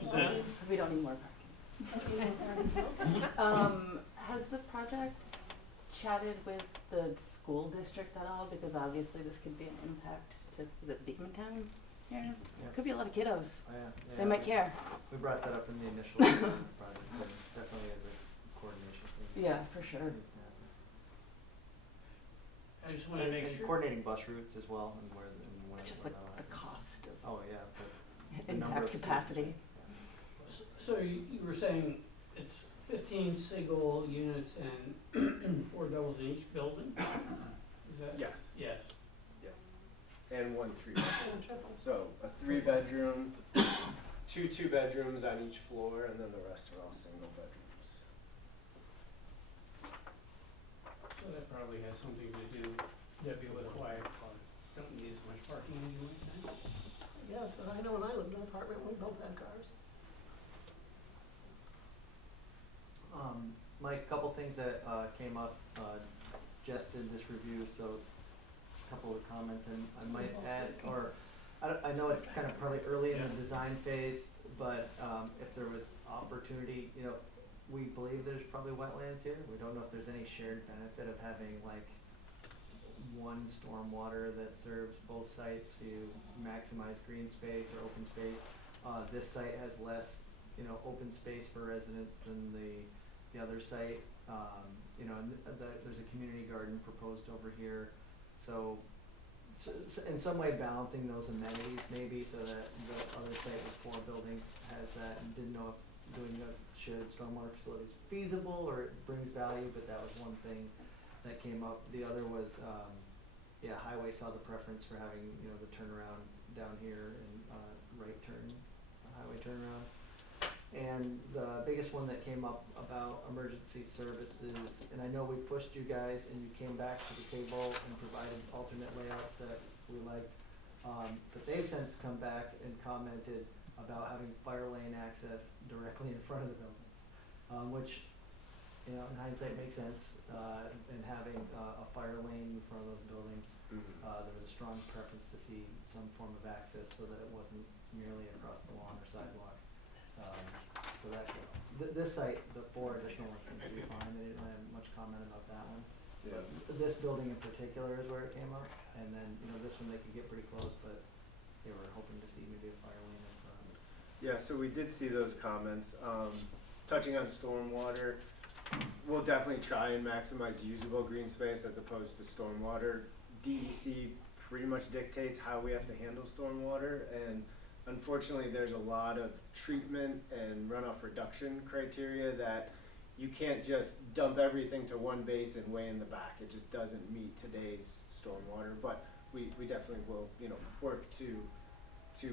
What's that? We don't need more parking. Don't need more parking. Has the project chatted with the school district at all? Because obviously this could be an impact to, is it Beekmantown? Yeah. Could be a lot of kiddos. Oh, yeah. They might care. We brought that up in the initial project, but definitely as a coordination thing. Yeah, for sure. Needs to happen. I just wanna make And sure. coordinating bus routes as well, and where, and when. Just when the that'll happen. cost of Oh, yeah, but the number impact of students, capacity. yeah. So you were saying it's 15 single units and 4 doubles in each building? Is that? Yes. Yes. And 1 3 And triple. So a 3-bedroom, 2 2-bedrooms on each floor, and then the rest are all single bedrooms. So that probably has something to do, Debbie, with why don't need as much parking as you might think. Yes, but I know when I lived in an apartment, we both had cars. Mike, couple things that came up, Jess did this review, so a couple of comments, and I might add, or I know it's kind of probably early in the design phase, but if there was opportunity, we believe there's probably wetlands here. We don't know if there's any shared benefit of having like one stormwater that serves both sites to maximize green space or open space. This site has less, open space for residents than the other site. And there's a community garden proposed over here. So in some way balancing those amenities maybe, so that the other site with 4 buildings has that, and didn't know if doing a shared stormwater facility is feasible or it brings value, but that was one thing that came up. The other was, Highway saw the preference for having, the turnaround down here and right turn, highway turnaround. And the biggest one that came up about emergency services, and I know we pushed you guys and you came back to the table and provided alternate layouts that we liked. But they've since come back and commented about having fire lane access directly in front of the buildings, which, in hindsight makes sense, and having a fire lane in front of those buildings. There was a strong preference to see some form of access so that it wasn't merely across the lawn or sidewalk. So that, this site, the 4 additional ones seem to be fine. They didn't have much comment about that one. Yeah. This building in particular is where it came up, and then, this one they could get pretty close, but they were hoping to see maybe a fire lane in front. Yeah, so we did see those comments. Touching on stormwater, we'll definitely try and maximize usable green space as opposed to stormwater. DEC pretty much dictates how we have to handle stormwater, and unfortunately there's a lot of treatment and runoff reduction criteria that you can't just dump everything to one basin way in the back. It just doesn't meet today's stormwater, but we definitely will, work to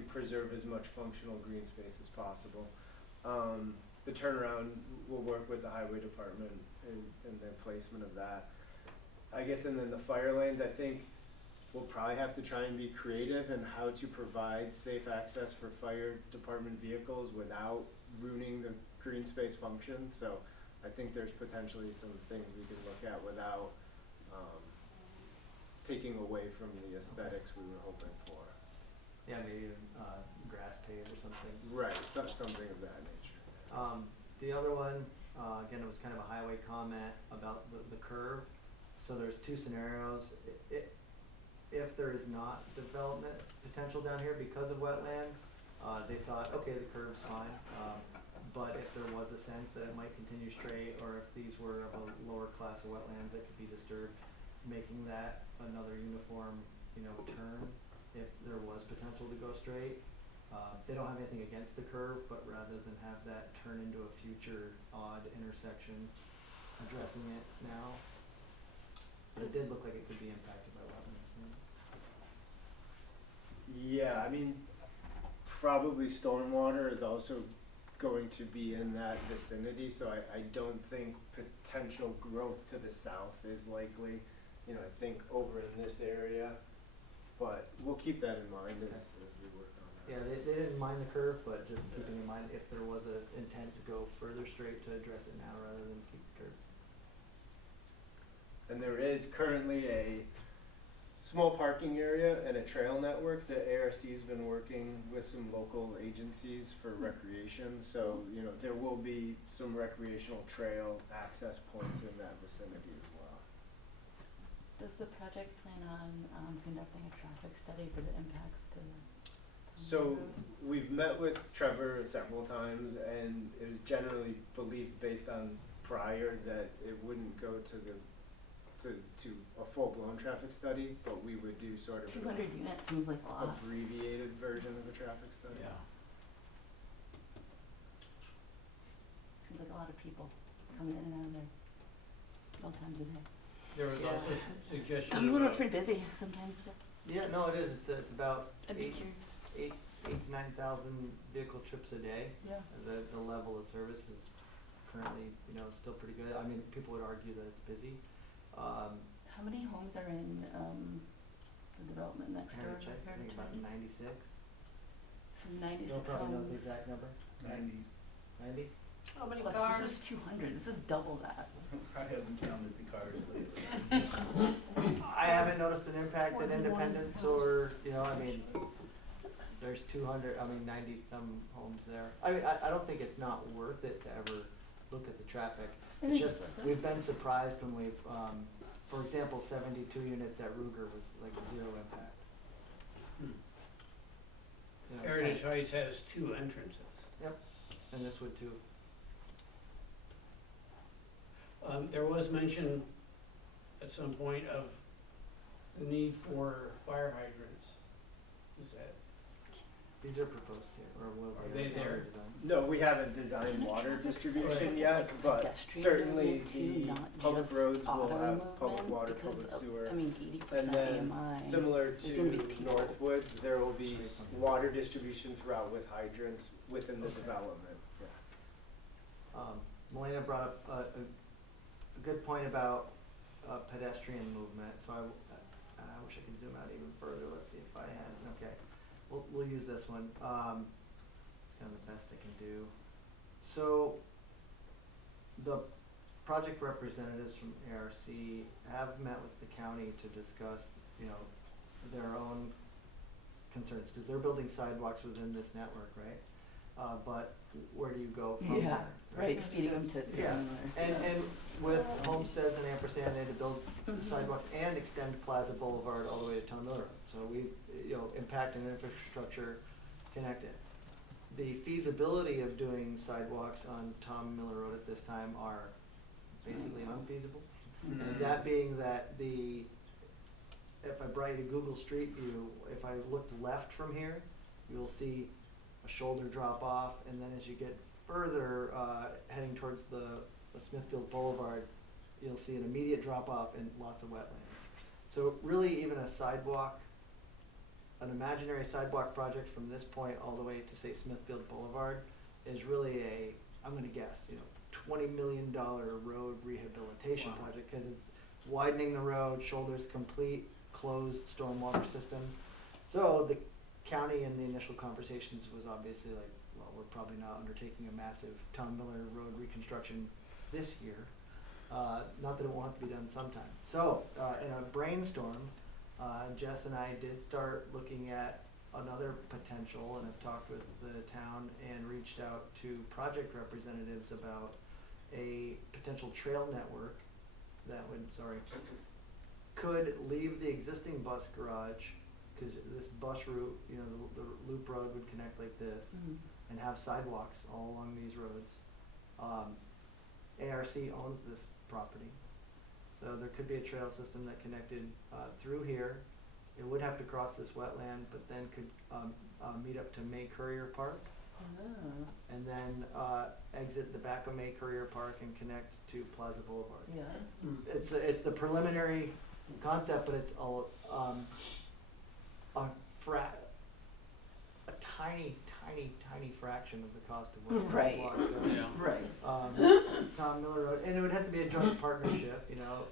preserve as much functional green space as possible. The turnaround, we'll work with the highway department in the placement of that. I guess, and then the fire lanes, I think we'll probably have to try and be creative in how to provide safe access for fire department vehicles without ruining the green space function. So I think there's potentially some things we can look at without taking away from the aesthetics we were hoping for. Yeah, maybe even, grass paved or something. Right, something of that nature. The other one, again, it was kind of a highway comment about the curve. So there's two scenarios. If there is not development potential down here because of wetlands, they thought, okay, the curve's fine. But if there was a sense that it might continue straight, or if these were of a lower class of wetlands that could be disturbed, making that another uniform, turn if there was potential to go straight. They don't have anything against the curve, but rather than have that turn into a future odd intersection, addressing it now. But it did look like it could be impacted by wetlands. Yeah, I mean, probably stormwater is also going to be in that vicinity, so I don't think potential growth to the south is likely. I think over in this area, but we'll keep that in mind as we work on that. Yeah, they didn't mind the curve, but just keeping in mind if there was an intent to go further straight to address it now rather than keep the curve. And there is currently a small parking area and a trail network that ARC's been working with some local agencies for recreation. So, there will be some recreational trail access points in that vicinity as well. Does the project plan on conducting a traffic study for the impacts to the So road? we've met with Trevor several times, and it was generally believed based on prior that it wouldn't go to a full-blown traffic study, but we would do sort of 200 units seems like a lot. abbreviated version of a traffic study. Seems like a lot of people coming in and out of there all times a day. There was also suggestion I'm a little about, pretty busy sometimes. Yeah, no, it is. It's about I'd be 8 curious. to 9,000 vehicle trips a day. Yeah. The level of service is currently, still pretty good. I mean, people would argue that it's busy. How many homes are in the development next door? Heritage, I think about 96. So 96 Bill probably knows the homes. exact number. 90. 90? How many Plus cars? this is 200. This is double that. I haven't counted the cars lately. I haven't noticed an impact More at than one Independence house. or, there's 90 some homes there. I don't think it's not worth it to ever look at the traffic. It's just, we've been surprised when we've, for example, 72 units at Ruger was like 0 impact. Heritage Heights has 2 entrances. Yep, and this would too. There was mention at some point of the need for fire hydrants. Is that, These are proposed here, or will Are be. they there? No, we haven't designed water distribution yet, but Pedestrian certainly movement too, the not public just roads will auto have public movement water, because public of, sewer. 80% And then, AMI. similar There's gonna be to people. Northwoods, there will be water distribution throughout with hydrants within the Okay. development. Melina brought up a good point about pedestrian movement, so I wish I could zoom out even further. Let's see if I had, okay. We'll use this one. It's kind of the best I can do. So the project representatives from ARC have met with the county to discuss, their own concerns, because they're building sidewalks within this network, right? But where do you go from Yeah, there? right, feeding them to Yeah, another. and with Homesteads and Ampersand, they had to build Mhm. sidewalks and extend Plaza Boulevard all the way to Tom Miller Road. So we, impact and infrastructure connected. The feasibility of doing sidewalks on Tom Miller Road at this time are basically unfeasible. And that being that if I brought you to Google Street View, if I looked left from here, you'll see a shoulder drop off, and then as you get further heading towards the Smithfield Boulevard, you'll see an immediate drop off and lots of wetlands. So really even an imaginary sidewalk project from this point all the way to say Smithfield Boulevard is really I'm gonna guess, $20 million road rehabilitation project, because it's widening the road, shoulders complete, closed stormwater system. So the county in the initial conversations was obviously like, well, we're probably not undertaking a massive Tom Miller Road reconstruction this year. Not that it won't have to be done sometime. So in a brainstorm, Jess and I did start looking at another potential, and I've talked with the town and reached out to project representatives about a potential trail network that would, could leave the existing bus garage, cause this bus route, you know, the loop road would connect like this, and have sidewalks all along these roads. ARC owns this property, so there could be a trail system that connected through here. It would have to cross this wetland, but then could meet up to May Courier Park, and then exit the back of May Courier Park and connect to Plaza Boulevard. Yeah. It's the preliminary concept, but it's a tiny fraction of the cost of what Right. sidewalk does. Yeah. Right. Tom Miller Road, and it would have to be a joint partnership, you know,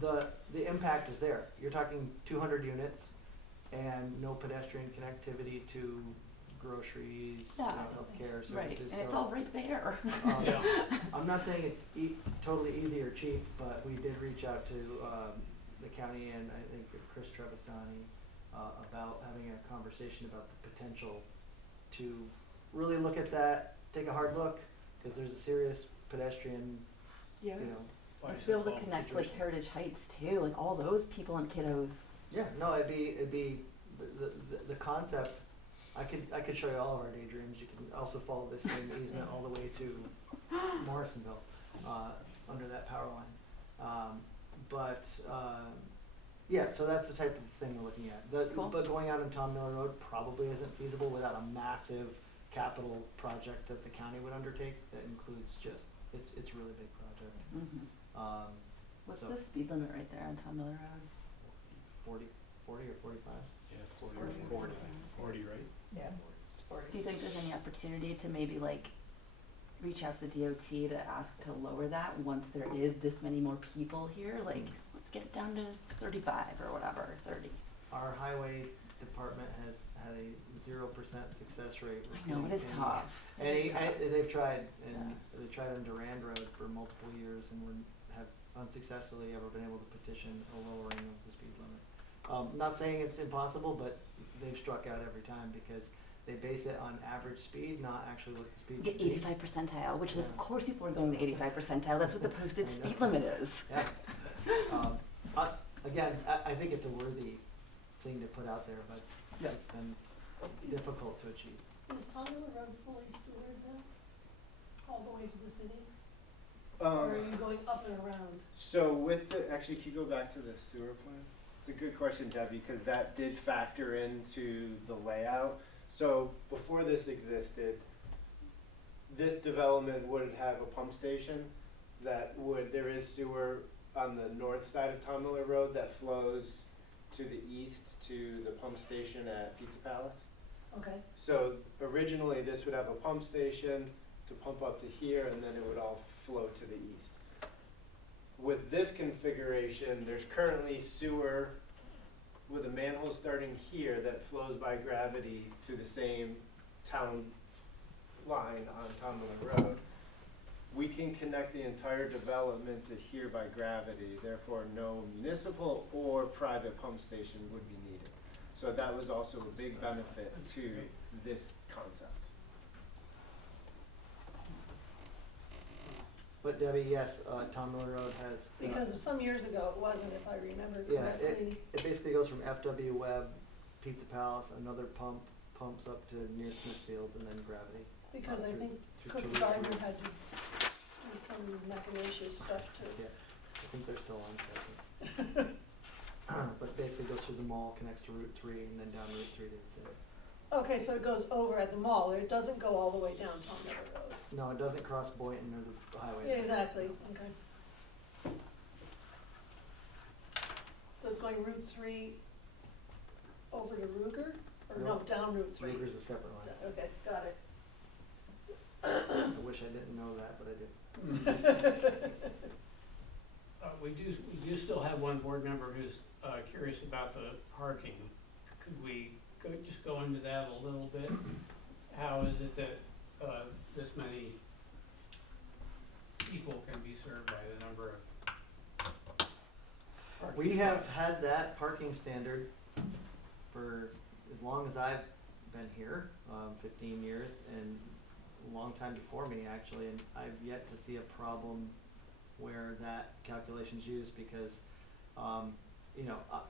but the impact is there. You're talking 200 units and no pedestrian connectivity to groceries, you know, Yeah. healthcare services. Right, and it's so, all right there. Yeah. I'm not saying it's totally easy or cheap, but we did reach out to the county and I think Chris Trevisani about having a conversation about the potential to really look at that, take a hard look, because there's a serious pedestrian, Yeah. you know. And to be able to bicycle connect like situation. Heritage Heights too, like all those people and kiddos. Yeah, no, it'd be the concept. I could show you all of our daydreams. You can also follow this same easement all the way to Morrisonville, under that power line. Yeah, so that's the type of thing we're looking at. Cool. But going out on Tom Miller Road probably isn't feasible without a massive capital project that the county would undertake that includes it's a really big project. What's So- the speed limit right there on Tom Miller Road? 40 or 45? Yeah, 40, right? Yeah, it's 40. Do you think there's any opportunity to maybe like reach out to the DOT to ask to lower that once there is this many more people here? Like, let's get it down to 35 or whatever, 30. Our highway department has had a 0% success rate. with I know, it is getting tough. It And is tough. they've tried, and Yeah. they tried on Durand Road for multiple years and have unsuccessfully ever been able to petition a lowering of the speed limit. Not saying it's impossible, but they've struck out every time because they base it on average speed, not actually what the speed The should be. 85 percentile, which Yeah. of course people are going the 85 percentile. That's what the posted I know. speed limit is. Yeah. Again, I think it's a worthy thing to put out there, but Yeah. it's been difficult to achieve. Is Tom Miller Road fully sewered now? All the way to the city? Um, Or are you going up and around? So with actually, can you go back to the sewer plan? It's a good question, Debbie, because that did factor into the layout. So before this existed, this development would have a pump station there is sewer on the north side of Tom Miller Road that flows to the east to the pump station at Pizza Palace. Okay, So originally, this would have a pump station to pump up to here, and then it would all flow to the east. With this configuration, there's currently sewer with a manhole starting here that flows by gravity to the same town line on Tom Miller Road. We can connect the entire development to here by gravity, therefore no municipal or private pump station would be needed. So that was also a big benefit to this concept. But Debbie, yes, Tom Miller Road has. because some years ago it wasn't, if I remember Yeah, correctly. it basically goes from FW Webb, Pizza Palace, another pumps up to near Smithfield, and then gravity. Because I through- think through Cook Toulouse. Gardner had to do some machinacious stuff to. Yeah, I think they're still on second. But basically goes through the mall, connects to Route 3, and then down Route 3 to the city. Okay, so it goes over at the mall, it doesn't go all the way down Tom Miller Road. No, it doesn't cross Boynton or the highway. Yeah, exactly, okay. So it's going Route 3 over to Ruger, or no, No. down Route 3? Ruger's a separate line. Okay, got it. I wish I didn't know that, but I do. We do still have one board member who's curious about the parking. Could we just go into that a little bit? How is it that this many people can be served by the number of parking We have spots? had that parking standard for as long as I've been here, 15 years, and a long time before me actually, and I've yet to see a problem where that calculation's used because,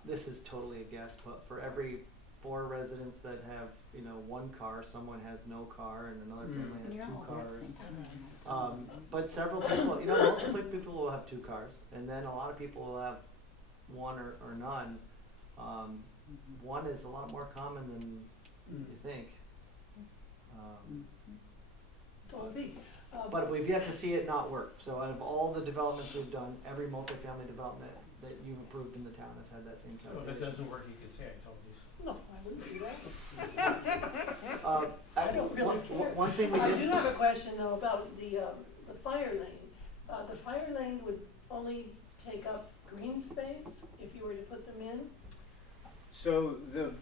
this is totally a guess, but for every 4 residents that have, 1 car, someone has no car, and another family has You're 2 all here at the cars. same time. But several people, multiple people will have 2 cars, and then a lot of people will have 1 or none. 1 is a lot more common than you think. Don't be. But we've yet to see it not work. So out of all the developments we've done, every multifamily development that you've approved in the town has had that same So if it calculation. doesn't work, you can say, I told you so. No, I wouldn't do that. I don't really care. One thing we I did. do have a question though about the fire lane. The fire lane would only take up green space if you were to put them in? So the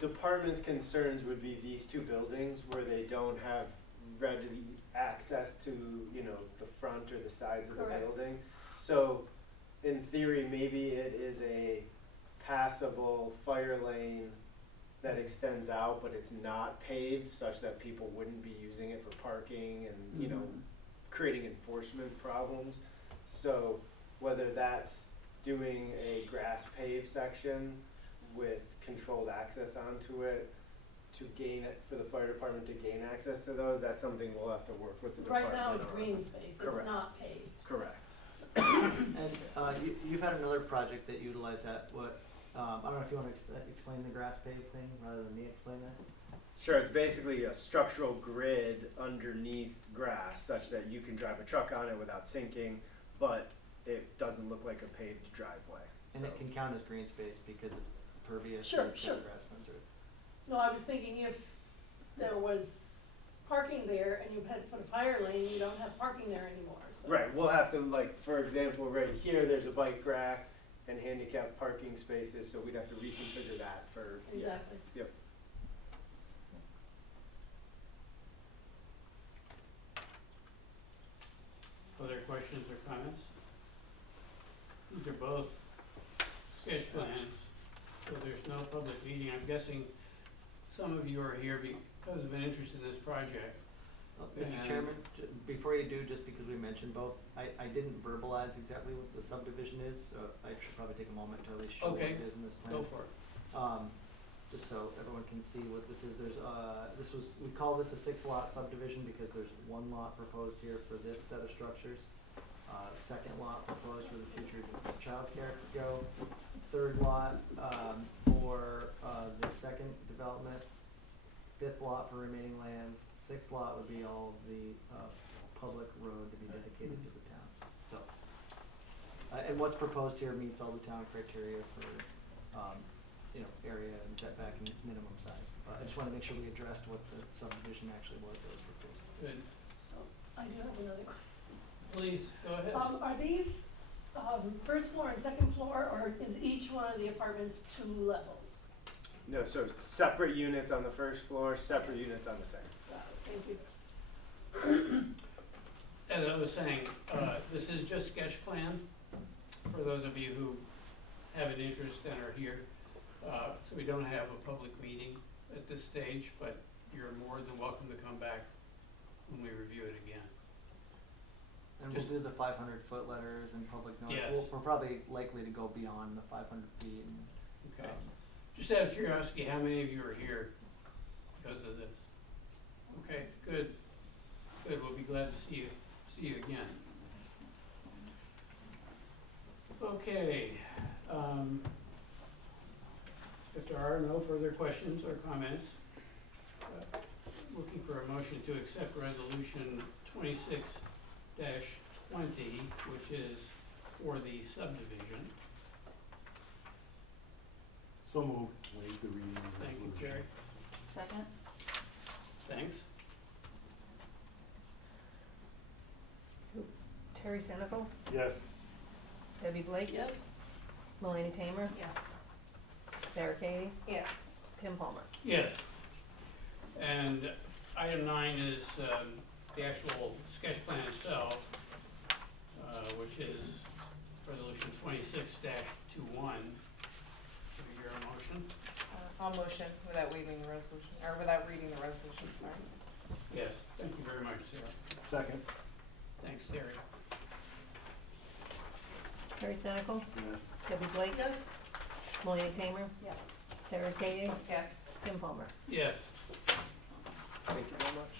department's concerns would be these 2 buildings where they don't have ready access to, the front or the sides of the Correct. building. So in theory, maybe it is a passable fire lane that extends out, but it's not paved such that people wouldn't be using it for parking and, creating enforcement problems. So whether that's doing a grass paved section with controlled access onto it to gain it, for the fire department to gain access to those, that's something we'll have to work with the department Right now it's on. green space, it's Correct. not paved. Correct. And you've had another project that utilized that. I don't know if you want to explain the grass paved thing rather than me explain that. Sure, it's basically a structural grid underneath grass such that you can drive a truck on it without sinking, but it doesn't look like a paved driveway. And it can count as green space because it's pervious. Sure, and it's got sure. grass runs through it. No, I was thinking if there was parking there and you had to put a fire lane, you don't have parking there anymore, so. Right, we'll have to, like, for example, right here, there's a bike rack and handicap parking spaces, so we'd have to reconfigure that for, Exactly. Yep. Other questions or comments? These are both sketch plans, so there's no public meeting. I'm guessing some of you are here because of an interest in this project. Mr. And- Chairman, before you do, just because we mentioned both, I didn't verbalize exactly what the subdivision is, so I should probably take a moment to at least show what Okay. it is in this plan. Go for it. Just so everyone can see what this is, we call this a 6-lot subdivision because there's 1 lot proposed here for this set of structures. 2nd lot proposed for the future childcare to go. 3rd lot, for, the 2nd development. 5th lot for remaining lands. 6th lot would be all of the, public road to be dedicated to the town, so. And what's proposed here meets all the town criteria for, area and setback and minimum size. I just wanna make sure we addressed what the subdivision actually was that was proposed. Good. So, I do have another question. Please, go ahead. Are these, first floor and second floor, or is each one of the apartments 2 levels? No, so separate units on the first floor, separate units on the second. Thank you. As I was saying, this is just sketch plan for those of you who have an interest and are here. So we don't have a public meeting at this stage, but you're more than welcome to come back when we review it again. And we'll do the 500-foot letters and public notice. Yes. We're probably likely to go beyond the 500 feet and, Okay. Just out of curiosity, how many of you are here because of this? Okay, good. Good, we'll be glad to see you again. Okay, if there are no further questions or comments, looking for a motion to accept resolution 26-20, which is for the subdivision. So moved. Waive the reading of the Thank you, resolution. Terry. Second? Thanks. Terry Senecal, Yes. Debbie Blake, Yes? Melanie Tamer, Yes. Sarah Katie, Yes. Tim Palmer. Yes. And item 9 is the actual sketch plan itself, which is resolution 26-21. Do we hear a motion? I'll I'll motion without waiving the resolution, or without reading the resolution, sorry. Yes, thank you very much, Sarah. Second. Thanks, Terry. Terry Senical, Yes. Debbie Blake, Yes, Malia Tamer, Yes. Sarah Koenig, Yes. Tim Palmer. Yes, Thank you very much.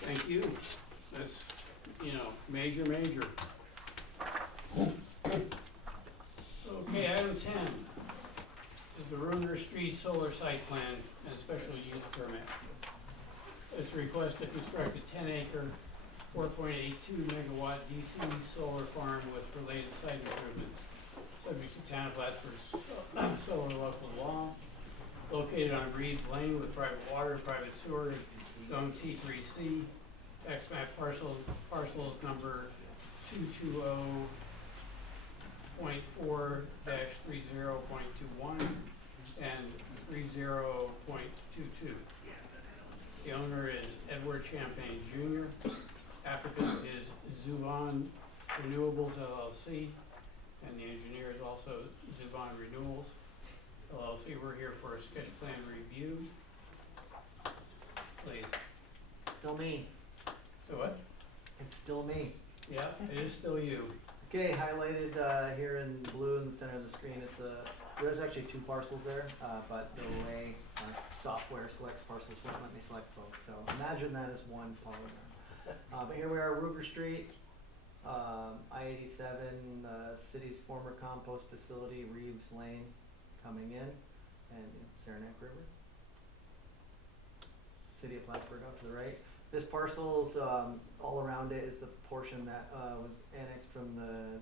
thank you. That's, major. Okay, item 10 is the Ruger Street Solar Site Plan and Special Use Permit. It's a request to construct a 10-acre, 4.82 megawatt DC solar farm with related site improvements, subject to town of Plattsburgh's solar local law, located on Reeves Lane with private water, private sewer, zone T3C, tax map parcels number 220.4-30.21 and 30.22. The owner is Edward Champagne Jr. Applicant is Zuvan Renewables LLC, and the engineer is also Zuvan Renewals LLC. We're here for a sketch plan review. Please. Still me. So what? It's still me. Yeah, it is still you. Okay, highlighted here in blue in the center of the screen is there's actually two parcels there, but the way software selects parcels won't let me select both. So imagine that as one polygon. But here we are, Ruger Street, I-87, city's former compost facility, Reeves Lane, coming in, and Saranac River. City of Plattsburgh up to the right. This parcel's, all around it is the portion that was annexed from the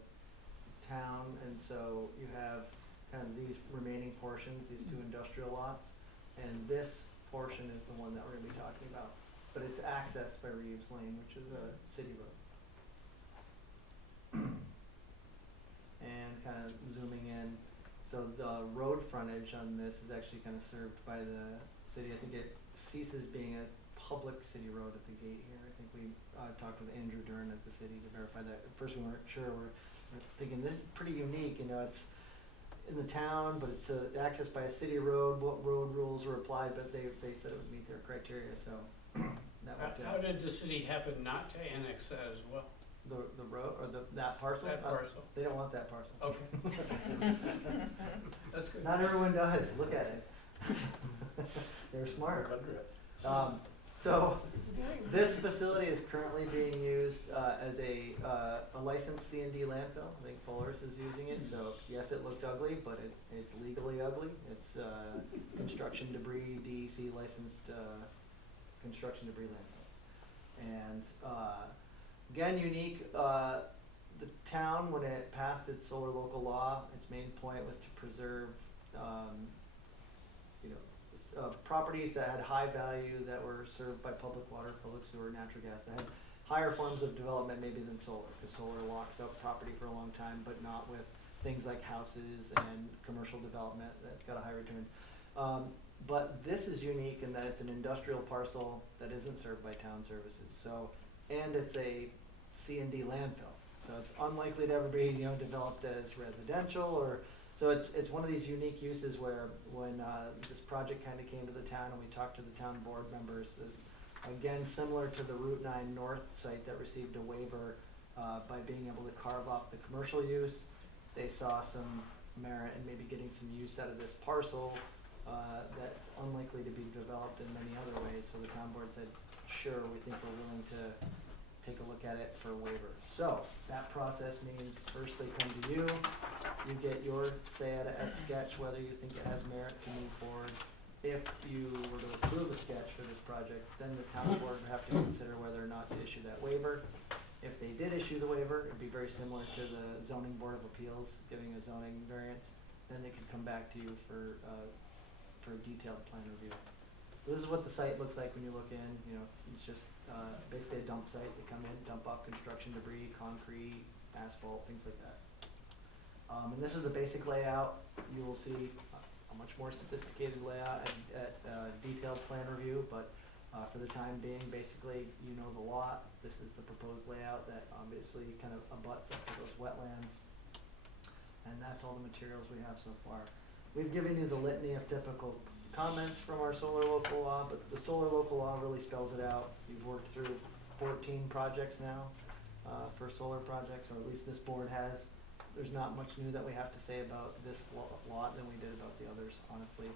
town, and so you have kind of these remaining portions, these two industrial lots, and this portion is the one that we're gonna be talking about. But it's accessed by Reeves Lane, which is a city road. And kind of zooming in, so the road frontage on this is actually kind of served by the city. I think it ceases being a public city road at the gate here. I think we talked with Andrew Dern at the city to verify that. At first we weren't sure. We're thinking this is pretty unique. It's in the town, but it's accessed by a city road. What road rules were applied? But they said it would meet their criteria. So that worked How out. did the city happen not to annex that as well? The road or that parcel? That parcel. They don't want that parcel. Okay. That's good. Not everyone does. Look at it. They're smart. So this facility is currently being used as a licensed C&D landfill. I think Fuller's is using it. So yes, it looks ugly, but it's legally ugly. It's construction debris, DEC licensed construction debris landfill. And again, unique. The town, when it passed its solar local law, its main point was to preserve properties that had high value, that were served by public water, public sewer, natural gas, that had higher forms of development maybe than solar, because solar locks up property for a long time, but not with things like houses and commercial development that's got a high return. But this is unique in that it's an industrial parcel that isn't served by town services. So, and it's a C&D landfill. So it's unlikely to ever be, developed as residential or. So it's one of these unique uses where when this project kind of came to the town and we talked to the town board members, again, similar to the Route 9 North site that received a waiver by being able to carve off the commercial use, they saw some merit in maybe getting some use out of this parcel that's unlikely to be developed in many other ways. So the town board said, sure, we think we're willing to take a look at it for a waiver. So that process means first they come to you, you get your say at sketch whether you think it has merit to move forward. If you were to approve a sketch for this project, then the town board would have to consider whether or not to issue that waiver. If they did issue the waiver, it'd be very similar to the zoning board of appeals giving a zoning variance. Then they could come back to you for a detailed plan review. So this is what the site looks like when you look in. It's just basically a dump site. They come in, dump off construction debris, concrete, asphalt, things like that. And this is the basic layout. You will see a much more sophisticated layout at detailed plan review, but for the time being, basically, the lot. This is the proposed layout that obviously kind of abuts up to those wetlands. And that's all the materials we have so far. we've given you the litany of typical comments from our solar local law, but the solar local law really spells it out. You've worked through 14 projects now, for solar projects, or at least this board has. There's not much new that we have to say about this lot than we did about the others, honestly.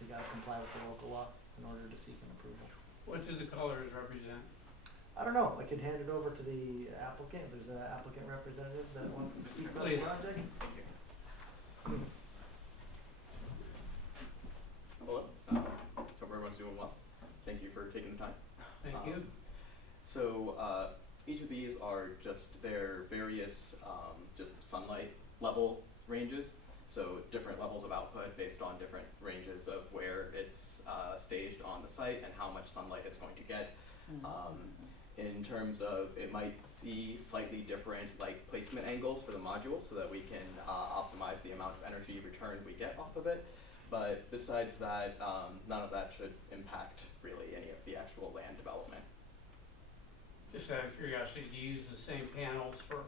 They gotta comply with the local law in order to seek an approval. What do the colors represent? I don't know, I could hand it over to the applicant, if there's an applicant representative that wants to speak about the Please. project. Hello, hope everyone's doing well. Thank you for taking the time. Thank you. So each of these are just their various just sunlight level ranges. So different levels of output based on different ranges of where it's staged on the site and how much sunlight it's going to get. In terms of, it might see slightly different like placement angles for the modules so that we can optimize the amount of energy return we get off of it. But besides that, none of that should impact really any of the actual land development. Just out of curiosity, do you use the same panels for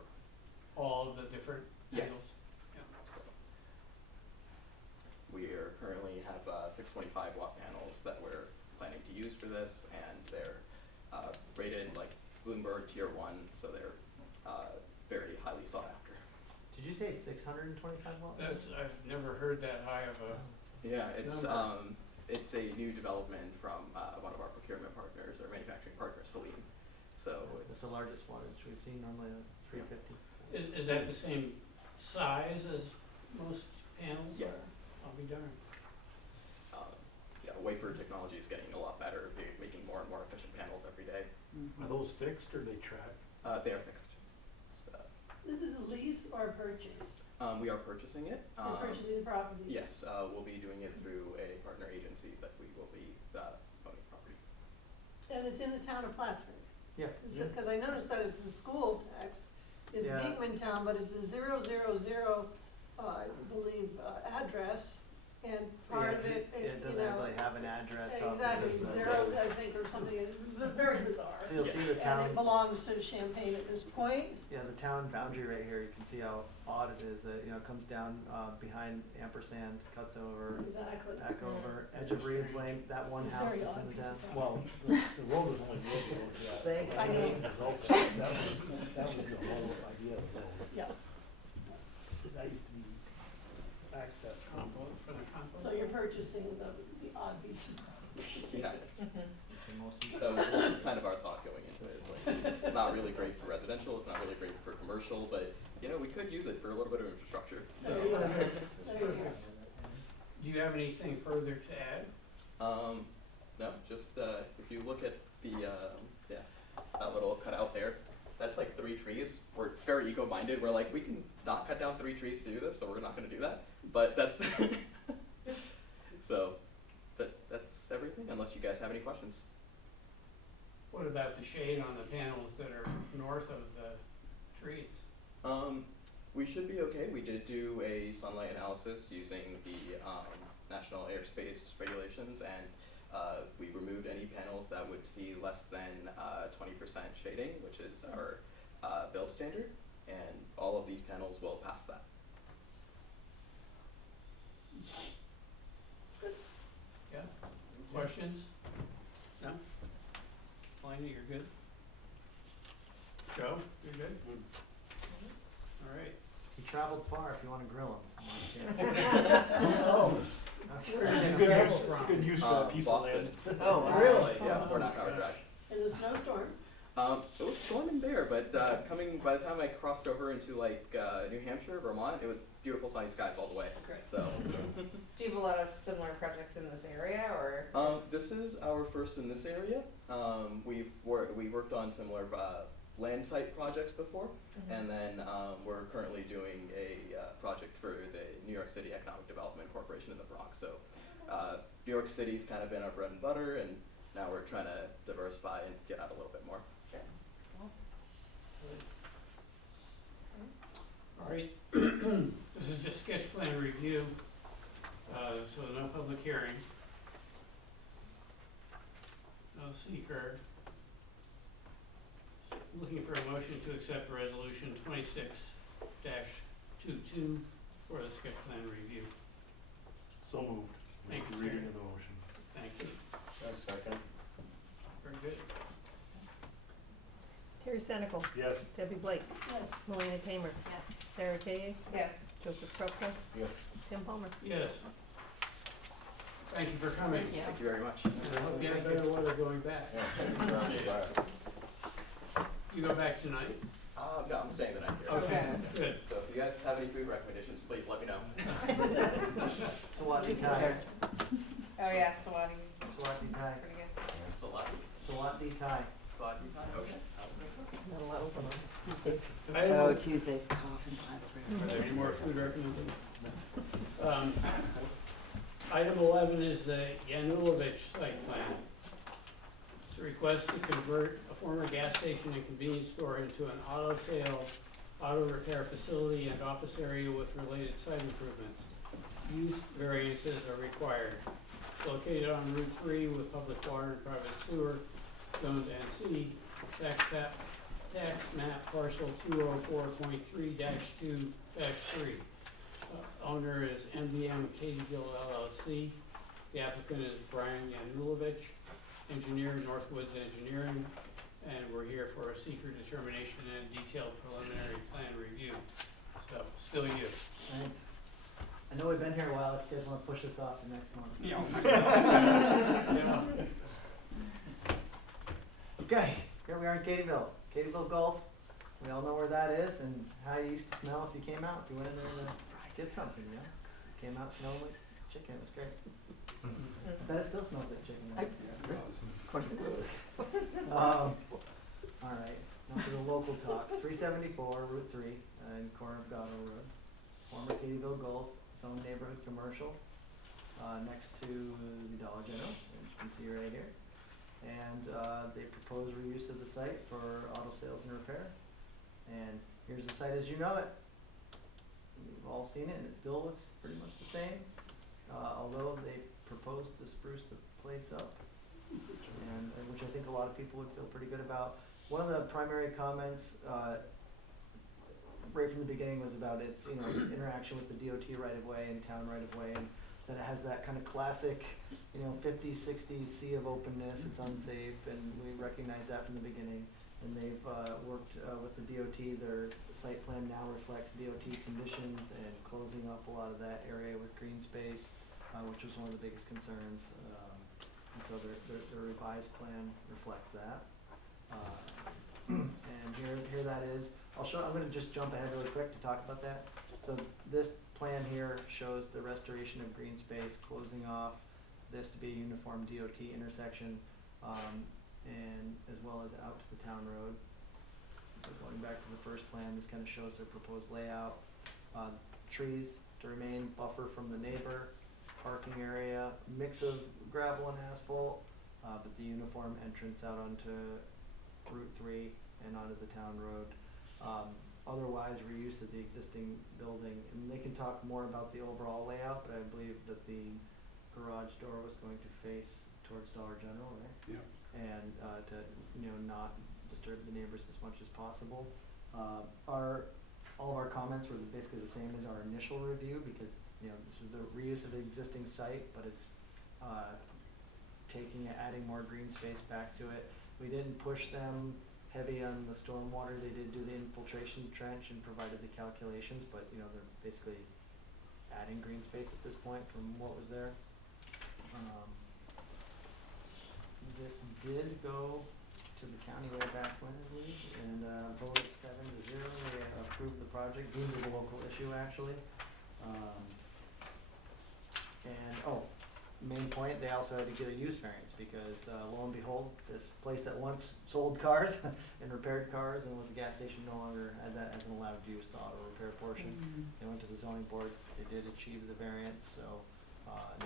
all of the different Yes. angles? So we are currently have 625 watt panels that we're planning to use for this, and they're rated like Bloomberg Tier 1, so they're very highly sought after. Did you say 625 watt? That's, I've never heard that high of a, Yeah, it's Number. it's a new development from one of our procurement partners or manufacturing partners, Salim. So It's it's the largest wattage we've seen, normally 350. is that the same size as most panels? Yes. Or- I'll be darned. Yeah, wafer technology is getting a lot better. They're making more and more efficient panels every day. Are those fixed or they track? They are fixed. So, This is a lease or a purchase? we are purchasing it. You're purchasing the property? Yes, we'll be doing it through a partner agency, but we will be owning property. And it's in the town of Plattsburgh? Yeah. Because I noticed that it's the school tax, it's Yeah. Beekman Town, but it's a 000, I believe, address, and part of it, It you doesn't know. really have an address up. Exactly, It doesn't- zero, I think, or something, it's very bizarre. So you'll see the And town, it belongs to Champaign at this point. yeah, the town boundary right here, you can see how odd it is, that, it comes down, behind ampersand, cuts over, Exactly. back over, edge of Reeves Lane, that one It's house very that's odd in the piece town. of property. Well, the road was only built over that. Thanks, I know. That was the whole idea of the road. Yeah, That used to be access from. Compost for the compost? so you're purchasing the odd piece of Yeah, The most- that was kind of our thought going into it. It's like, it's not really great for residential, it's not really great for commercial, but, we could use it for a little bit of infrastructure, so. There you go. There you go. Do you have anything further to add? No, just, if you look at the, that little cutout there, that's like 3 trees. We're very eco-minded, we're like, we can not cut down 3 trees to do this, so we're not gonna do that, but that's, so, that's everything, unless you guys have any questions. What about the shade on the panels that are north of the trees? We should be okay. We did do a sunlight analysis using the National Airspace regulations, and we removed any panels that would see less than 20% shading, which is our build standard, and all of these panels will pass that. Yeah? Questions? No? Elena, you're good? Joe, you're good? All right. He traveled far if you wanna grill him. Oh. Okay. It's a good use for that piece of Boston. land. Oh, wow. Really? Yeah, 4.5 hour drive. In the snowstorm. It was storming there, but coming by the time I crossed over into like New Hampshire, Vermont, it was beautiful sunny skies all the way. Great. So. Do you have a lot of similar projects in this area, or? This is our first in this area. We worked on similar land site projects before, and then we're currently doing a project for the New York City Economic Development Corporation in the Bronx. So New York City's kind of been our bread and butter, and now we're trying to diversify and get out a little bit more. Sure. All right. This is just sketch plan review, so no public hearing. No seeker. Looking for a motion to accept resolution 26-22 for the sketch plan review. So moved. Thank you, Reading Terry. of the motion. Thank you. A second. Very good. Terry Senical, Yes. Debbie Blake, Yes. Melina Tamer, Yes. Sarah Kay, Yes. Joseph Krupka, Yes. Tim Palmer. Yes. Thank you for coming. Thank you. Thank you very much. I hope you have better weather going back. Yeah, thank you very much. You go back tonight? No, I'm staying the night here. Okay, good. So if you guys have any food recommendations, please let me know. Swati Thai. Oh, yeah, Swati's Swati Thai. pretty good. It's a lot. Swati Thai. Okay. Not allowed open on. Item- Oh, Tuesday's cough in Plattsburgh. Are there any more food recommendations? Item 11 is the Yanulovich site plan. It's a request to convert a former gas station and convenience store into an auto sale, auto repair facility, and office area with related site improvements. Use variances are required. Located on Route 3 with public water and private sewer, zoned NC, tax map parcel 204.3-2-3. Owner is MDM Katyville LLC. The applicant is Brian Yanulovich, engineer, Northwoods Engineering, and we're here for a secret determination and detailed preliminary plan review. So, still you. Thanks. I know we've been here a while, if you guys wanna push this off to next month. Yeah. Okay, here we are in Katyville Golf. We all know where that is and how you used to smell if you came out, if you went in there and did something, you know? Came out smelling like chicken, it was great. I bet it still smells like chicken. Of course it does. Alright, now for the local talk, 374 Route 3, in corner of Gatto Road. Former Katyville Golf, zone neighborhood commercial, next to the Dollar General, as you can see right here. And they propose reuse of the site for auto sales and repair. And here's the site as you know it. We've all seen it and it still looks pretty much the same, although they propose to spruce the place up, and which I think a lot of people would feel pretty good about. One of the primary comments right from the beginning was about its interaction with the DOT right of way and town right of way, and that it has that kind of classic 50s, 60s sea of openness. It's unsafe, and we recognize that from the beginning. And they've worked with the DOT. Their site plan now reflects DOT conditions and closing up a lot of that area with green space, which was one of the biggest concerns. And so their revised plan reflects that. And here that is. I'm going to just jump ahead really quick to talk about that. So this plan here shows the restoration of green space, closing off this to be a uniform DOT intersection. And as well as out to the town road. So going back to the first plan, this kind of shows their proposed layout. Trees to remain buffer from the neighbor, parking area, mix of gravel and asphalt, but the uniform entrance out onto Route 3 and onto the town road. Otherwise, reuse of the existing building, and they can talk more about the overall layout, but I believe that the garage door was going to face towards Dollar General, right? Yeah. And to not disturb the neighbors as much as possible. All of our comments were basically the same as our initial review, because this is the reuse of the existing site, but it's adding more green space back to it. We didn't push them heavy on the stormwater. They did do the infiltration trench and provided the calculations, but they're basically adding green space at this point from what was there. This did go to the county way back when, I believe, and voted 7-0. They approved the project, deemed it a local issue actually. Main point, they also had to get a use variance because lo and behold, this place that once sold cars and repaired cars and was a gas station no longer had that as an allowed use, the auto repair portion. They went to the zoning board, they did achieve the variance, so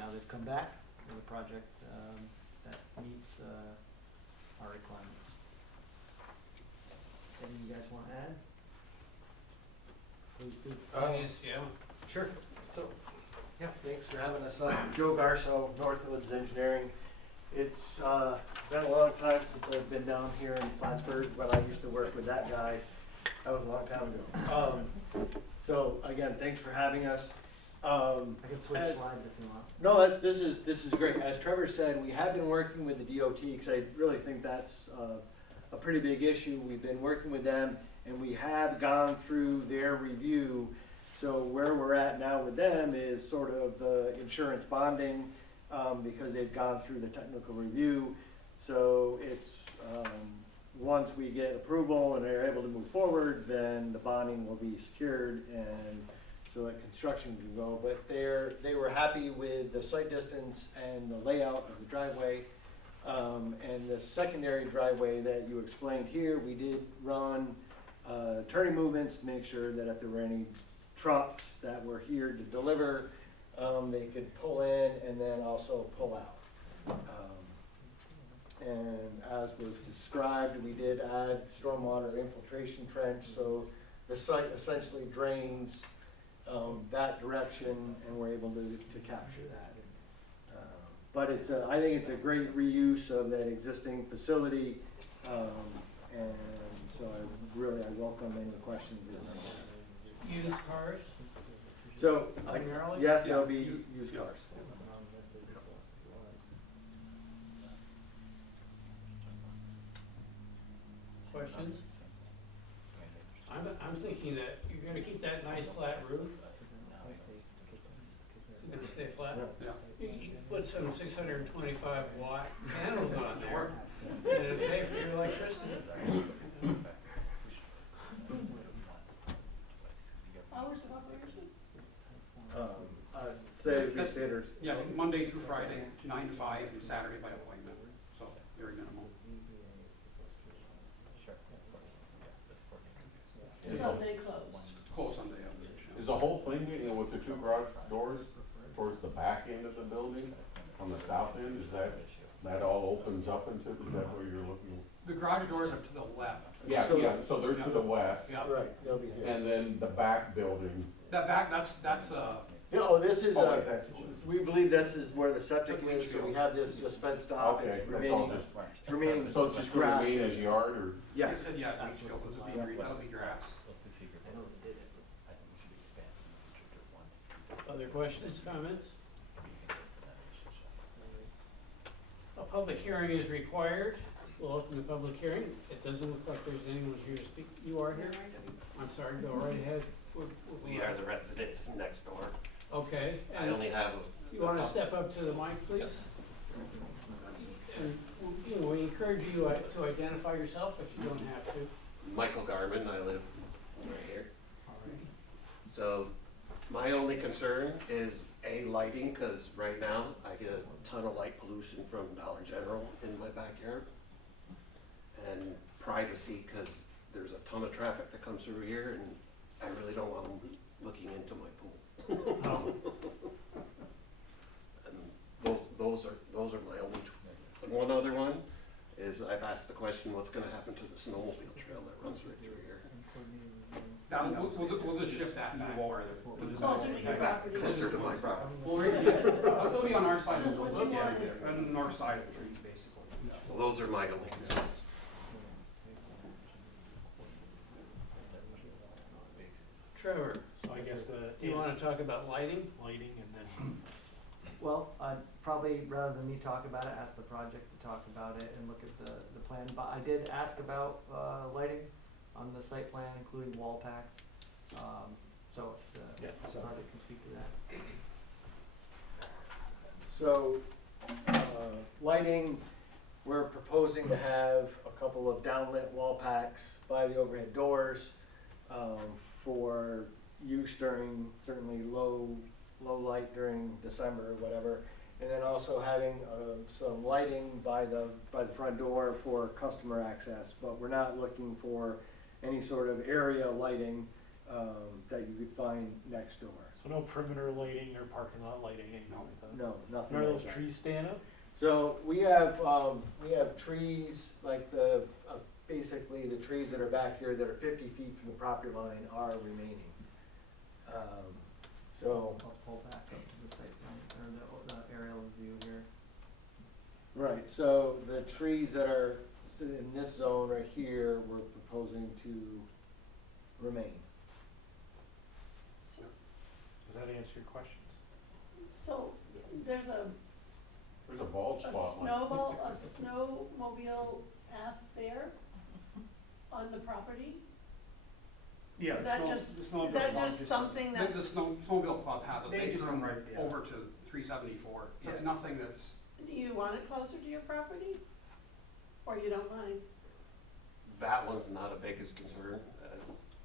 now they've come back with a project that meets our requirements. Anything you guys want to add? Please do. Yes, yeah. Sure. So, yeah, thanks for having us on. Joe Garso, Northwoods Engineering. It's been a long time since I've been down here in Plattsburgh, but I used to work with that guy That was a long time ago. So again, thanks for having us. I can switch as- slides if you want. No, this is great. As Trevor said, we have been working with the DOT because I really think that's a pretty big issue. We've been working with them and we have gone through their review. So where we're at now with them is sort of the insurance bonding because they've gone through the technical review. So it's once we get approval and they're able to move forward, then the bonding will be secured and so that construction can go. But they were happy with the site distance and the layout of the driveway. And the secondary driveway that you explained here, we did run turning movements to make sure that if there were any trucks that were here to deliver, they could pull in and then also pull out. And as was described, we did add stormwater infiltration trench, so the site essentially drains that direction, and we're able to capture that. But I think it's a great reuse of that existing facility, and so I welcome any questions that you have. Used cars, So, primarily? yes, there'll be used cars. Questions? I'm thinking that you're gonna keep that nice flat roof. It's gonna stay flat. You can put some 625 watt panels on there and it'll pay for your electricity. Hours of operation? Say the standards. Yeah, Monday through Friday, 9 to 5, and Saturday by appointment, so very minimal. Sunday closed. Close Sunday. Is the whole thing, you know, with the two garage doors towards the back end of the building, on the south end, is that all opens up into, is that where you're looking? The garage doors are to the left. Yeah, So- yeah, so they're to the west, Yeah. Right, they'll be here. and then the back building. That back, that's, No, this is, Oh, that's, we believe this is where the septic That's is, so we Litchfield. have this just fenced off. okay, It's that's all remaining, just, it's remaining so it's just to grass. remain as yard, or? I Yes. said, yeah, Litchfield, that'll be grass. Other questions, comments? A public hearing is required. We'll open the public hearing. It doesn't look like there's anyone here to speak. You are here? I'm sorry, go right ahead. We are the residents next door. Okay, I and only have you wanna step up to the mic, please? And, you know, we encourage you to identify yourself, but you don't have to. Michael Garman, I live right here. So my only concern is lighting, cause right now I get a ton of light pollution from Dollar General in my backyard. And privacy, cause there's a ton of traffic that comes through here and I really don't want them looking into my pool. Oh, And those are my only two. And one other one is I've asked the question, what's gonna happen to the snowmobile trail that runs right through here? We'll just shift that back farther. Closer to your property. Closer to my property. Well, it'll be on our side of the woods, on the north side of the trees, basically. So those are my only concerns. Trevor, So I guess do you wanna talk about lighting? lighting and then. Well, I'd probably, rather than me talk about it, ask the project to talk about it and look at the plan. But I did ask about, lighting on the site plan, including wall packs. So if the project can speak to that. So, lighting, we're proposing to have a couple of downlit wall packs by the overhead doors for use during certainly low light during December or whatever. And then also having some lighting by the front door for customer access. But we're not looking for any sort of area lighting that you could find next door. So no perimeter lighting or parking lot lighting, anything like that? No, nothing None of like those that. trees stand up? So we have trees, like basically the trees that are back here that are 50 feet from the property line are remaining. So, I'll pull back up to the site plan, or the aerial view here. right, so the trees that are in this zone right here, we're proposing to remain. Does that answer your questions? So there's a There's a bald spot. a snowmobile path there on the property? Yeah, Is that just something that, The snowmobile club has it, They they just come come right- yeah. over to 374, so it's Yeah. nothing that's, do you want it closer to your property? Or you don't mind? That one's not a biggest concern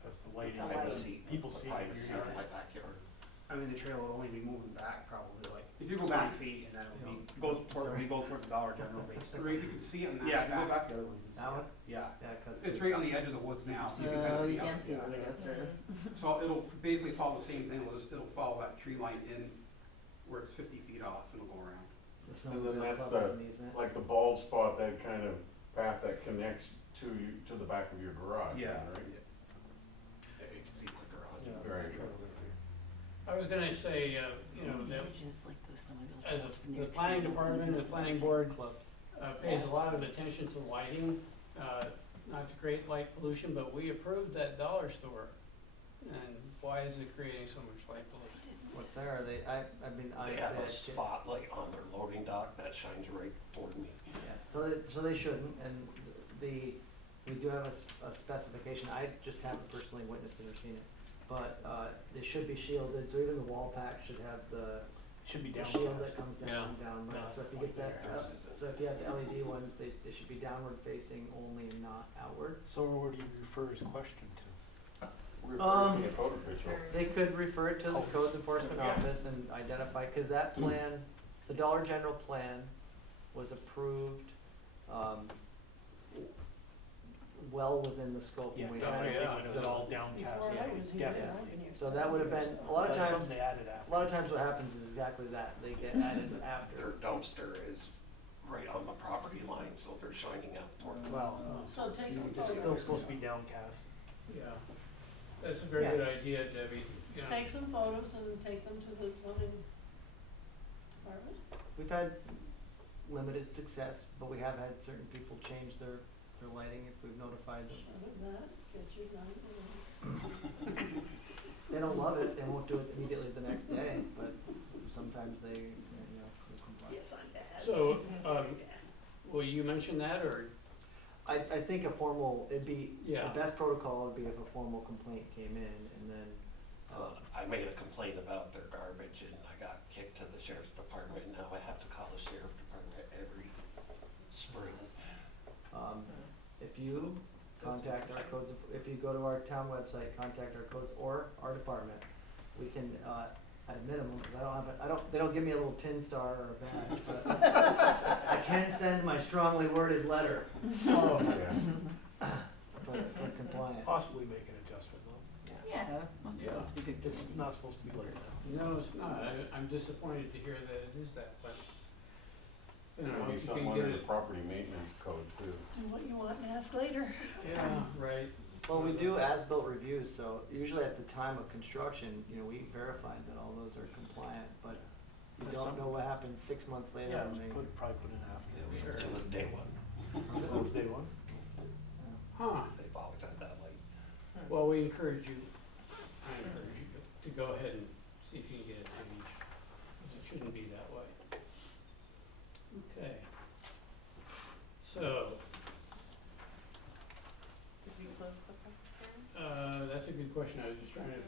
As the lighting, as privacy, people the see it in privacy your of yard. my backyard. I mean, the trail will only be moving back probably like, if you go back feet and then it'll be, goes toward, we go towards the Dollar General basically. Right, you can see it in that. Yeah, if you go back the other one, you can see That it. one? Yeah. Yeah, 'cause It's right on the edge of the woods now, so you can kind So of see you out. can't see Yeah. when you go through. So it'll basically follow the same thing, it'll follow that tree line in where it's 50 feet off and it'll go around. The And then snowmobile that's club the, has an easement. like the bald spot, that kind of path that connects to you, to the back of your garage, Yeah. right? Yeah, you can see my garage. Yeah, Very it's good. right over here. I was gonna say, you know, that Just like those snowmobile as trails from New the York planning State. department, the planning board Clubs. pays a lot of attention to lighting, not to create light pollution, but we approved that dollar store. And why is it creating so much light pollution? What's there? Are they, I mean, I They say have a it should- spotlight on their loading dock that shines right toward me. Yeah, so they shouldn't, and we do have a specification, I just haven't personally witnessed it or seen it. But, they should be shielded, so even the wall pack should have the Should be the down. shield that comes down, right, Yeah. so if you get that, so if you have the LED ones, they should be downward facing only and not outward. So where do you refer his question to? Refer to the code official. They could refer it to the codes enforcement office and identify, cause that plan, the Dollar General plan was approved, well within the scope Yeah, and we definitely had. when it was all downcast. Before I was here, Definitely. I've been here So that would have been, a lot of That's times, something they added a after. lot of times what happens is exactly that, they get added after. Their dumpster is right on the property line, so they're shining out toward me. Well, So take some It's still photos, supposed to be downcast. Yeah, that's a very Yeah. good idea, Debbie, you know. take some photos and take them to the zoning department. we've had limited success, but we have had certain people change their lighting if we've notified them. Show them that, get you done. They don't love it, they won't do it immediately the next day, but sometimes they, you know, they comply. Yes, I'm bad. So, will you mention that, or, I think a formal, it'd be, the yeah, best protocol would be if a formal complaint came in and then, I made a complaint about their garbage and I got kicked to the sheriff's department, and now I have to call the sheriff's department every spring. if you contact our codes, if you go to our town website, contact our codes or our department, we can, at a minimum, cause they don't give me a little tin star or a badge, but I can send my strongly worded letter oh, Yeah. for compliance. Possibly make an adjustment though. Yeah, must be Yeah. able to be good. It's not supposed to be like that. no, it's not, I'm disappointed to hear that it is that, but, you know, Maybe if you something can under get the it, property maintenance code too. Do what you want and ask later. yeah, right. Well, we do as-built reviews, so usually at the time of construction, you know, we verified that all those are compliant, but you That's don't some- know what happens 6 months later Yeah, when it they. was probably put in after. It was day one. That was day one. Huh, They've always had that light. well, I encourage you to go ahead and see if you can get it changed, 'cause it shouldn't be that way. Okay. So, Did we close the public hearing? that's a good question, I was just trying to,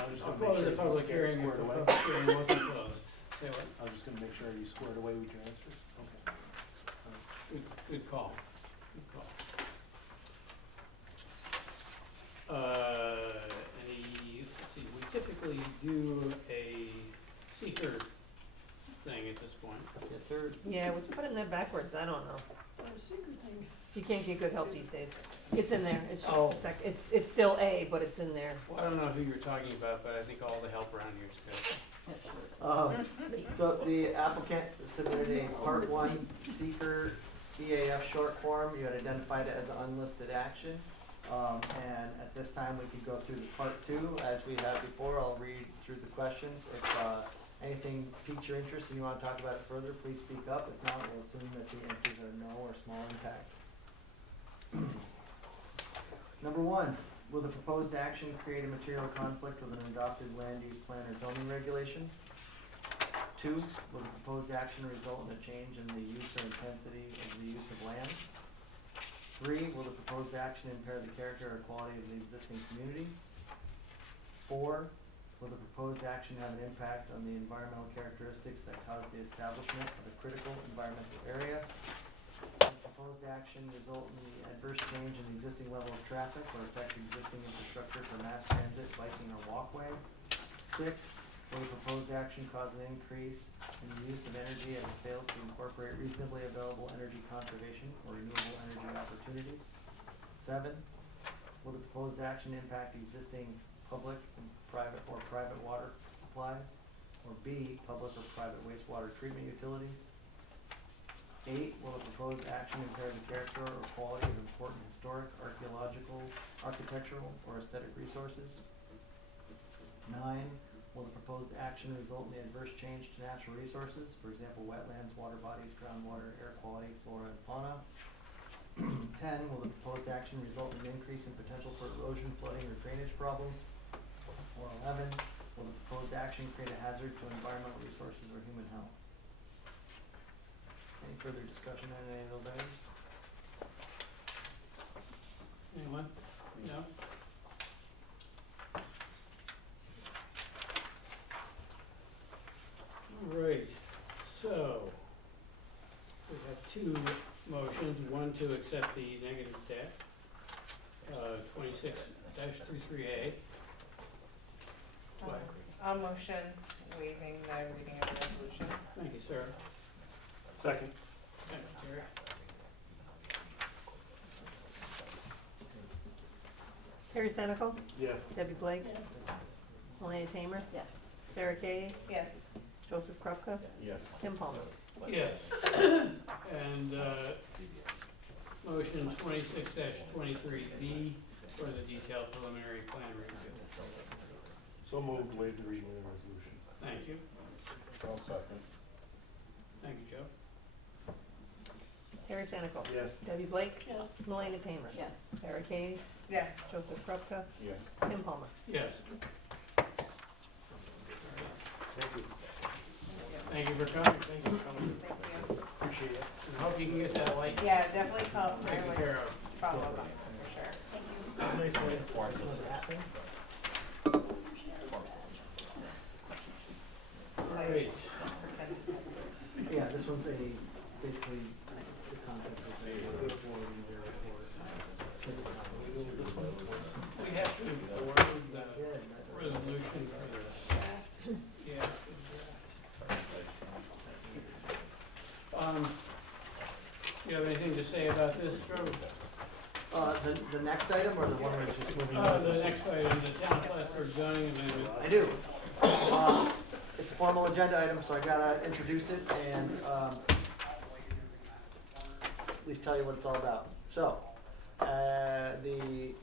I was just I'll gonna make close sure the you public hearing if squared the away. public hearing wasn't closed. Say what? I was just gonna make sure you squared away with your answers. Okay. Good call, good call. Let's see, we typically do a seeker thing at this point. Yes, sir. Yeah, it was putting that backwards, I don't know. Or a secret thing. You can't get good help these days. It's in there, it's just Oh. a sec, it's still A, but it's in there. Well, I don't know who you're talking about, but I think all the help around here is good. So the applicant submitted a part one seeker EAF short form, you had identified it as an unlisted action. And at this time, we could go through the part two, as we have before, I'll read through the questions. If, anything piques your interest and you wanna talk about it further, please speak up, if not, we'll assume that the answers are no or small impact. Number one, will the proposed action create a material conflict with an adopted land use plan or zoning regulation? 2, will the proposed action result in a change in the use or intensity of the use of land? 3, will the proposed action impair the character or quality of the existing community? 4, will the proposed action have an impact on the environmental characteristics that cause the establishment of a critical environmental area? Will the proposed action result in the adverse change in the existing level of traffic or affect existing infrastructure for mass transit, biking, or walkway? 6, will the proposed action cause an increase in the use of energy as it fails to incorporate reasonably available energy conservation or renewable energy opportunities? 7, will the proposed action impact existing public and private water supplies? Or B, public or private wastewater treatment utilities? 8, will the proposed action impair the character or quality of important historic, archaeological, architectural, or aesthetic resources? 9, will the proposed action result in the adverse change to natural resources, for example, wetlands, water bodies, groundwater, air quality, flora, and fauna? 10, will the proposed action result in an increase in potential for erosion, flooding, or drainage problems? Or 11, will the proposed action create a hazard to environmental resources or human health? Any further discussion on any of those items? Anyone? No? All right, so we have 2 motions, one to accept the negative deck, 26-23A. I'll motion waiving the reading of the resolution. Thank you, Sarah. Second. Thank you, Terry. Harry Senecal, Yes. Debbie Blake, Yes. Melania Tamer, Yes. Sarah Kay, Yes. Joseph Krupka, Yes. Kim Palmer. Yes. And motion 26-23B for the detailed preliminary plan review. So moved, waive the reading of the resolution. Thank you. I'll second. Thank you, Joe. Harry Senecal, Yes. Debbie Blake, Yes. Melania Tamer, Yes. Sarah Kay, Yes. Joseph Krupka, Yes. Kim Palmer. Yes. Thank you. Thank you for coming. Thank you for coming. Thank you. Appreciate it. And hope you can get that light Yeah, definitely come. I taken would care of. follow up on it for sure. Thank you. Nice one. All right. Yeah, this one's basically, the concept is We have to approve the resolution for the draft. Yeah. You have anything to say about this, Trevor? the next item or the one we're just moving on? The next item, the town of Plattsburgh zoning amendment. I do. It's a formal agenda item, so I gotta introduce it and, at least tell you what it's all about. So, the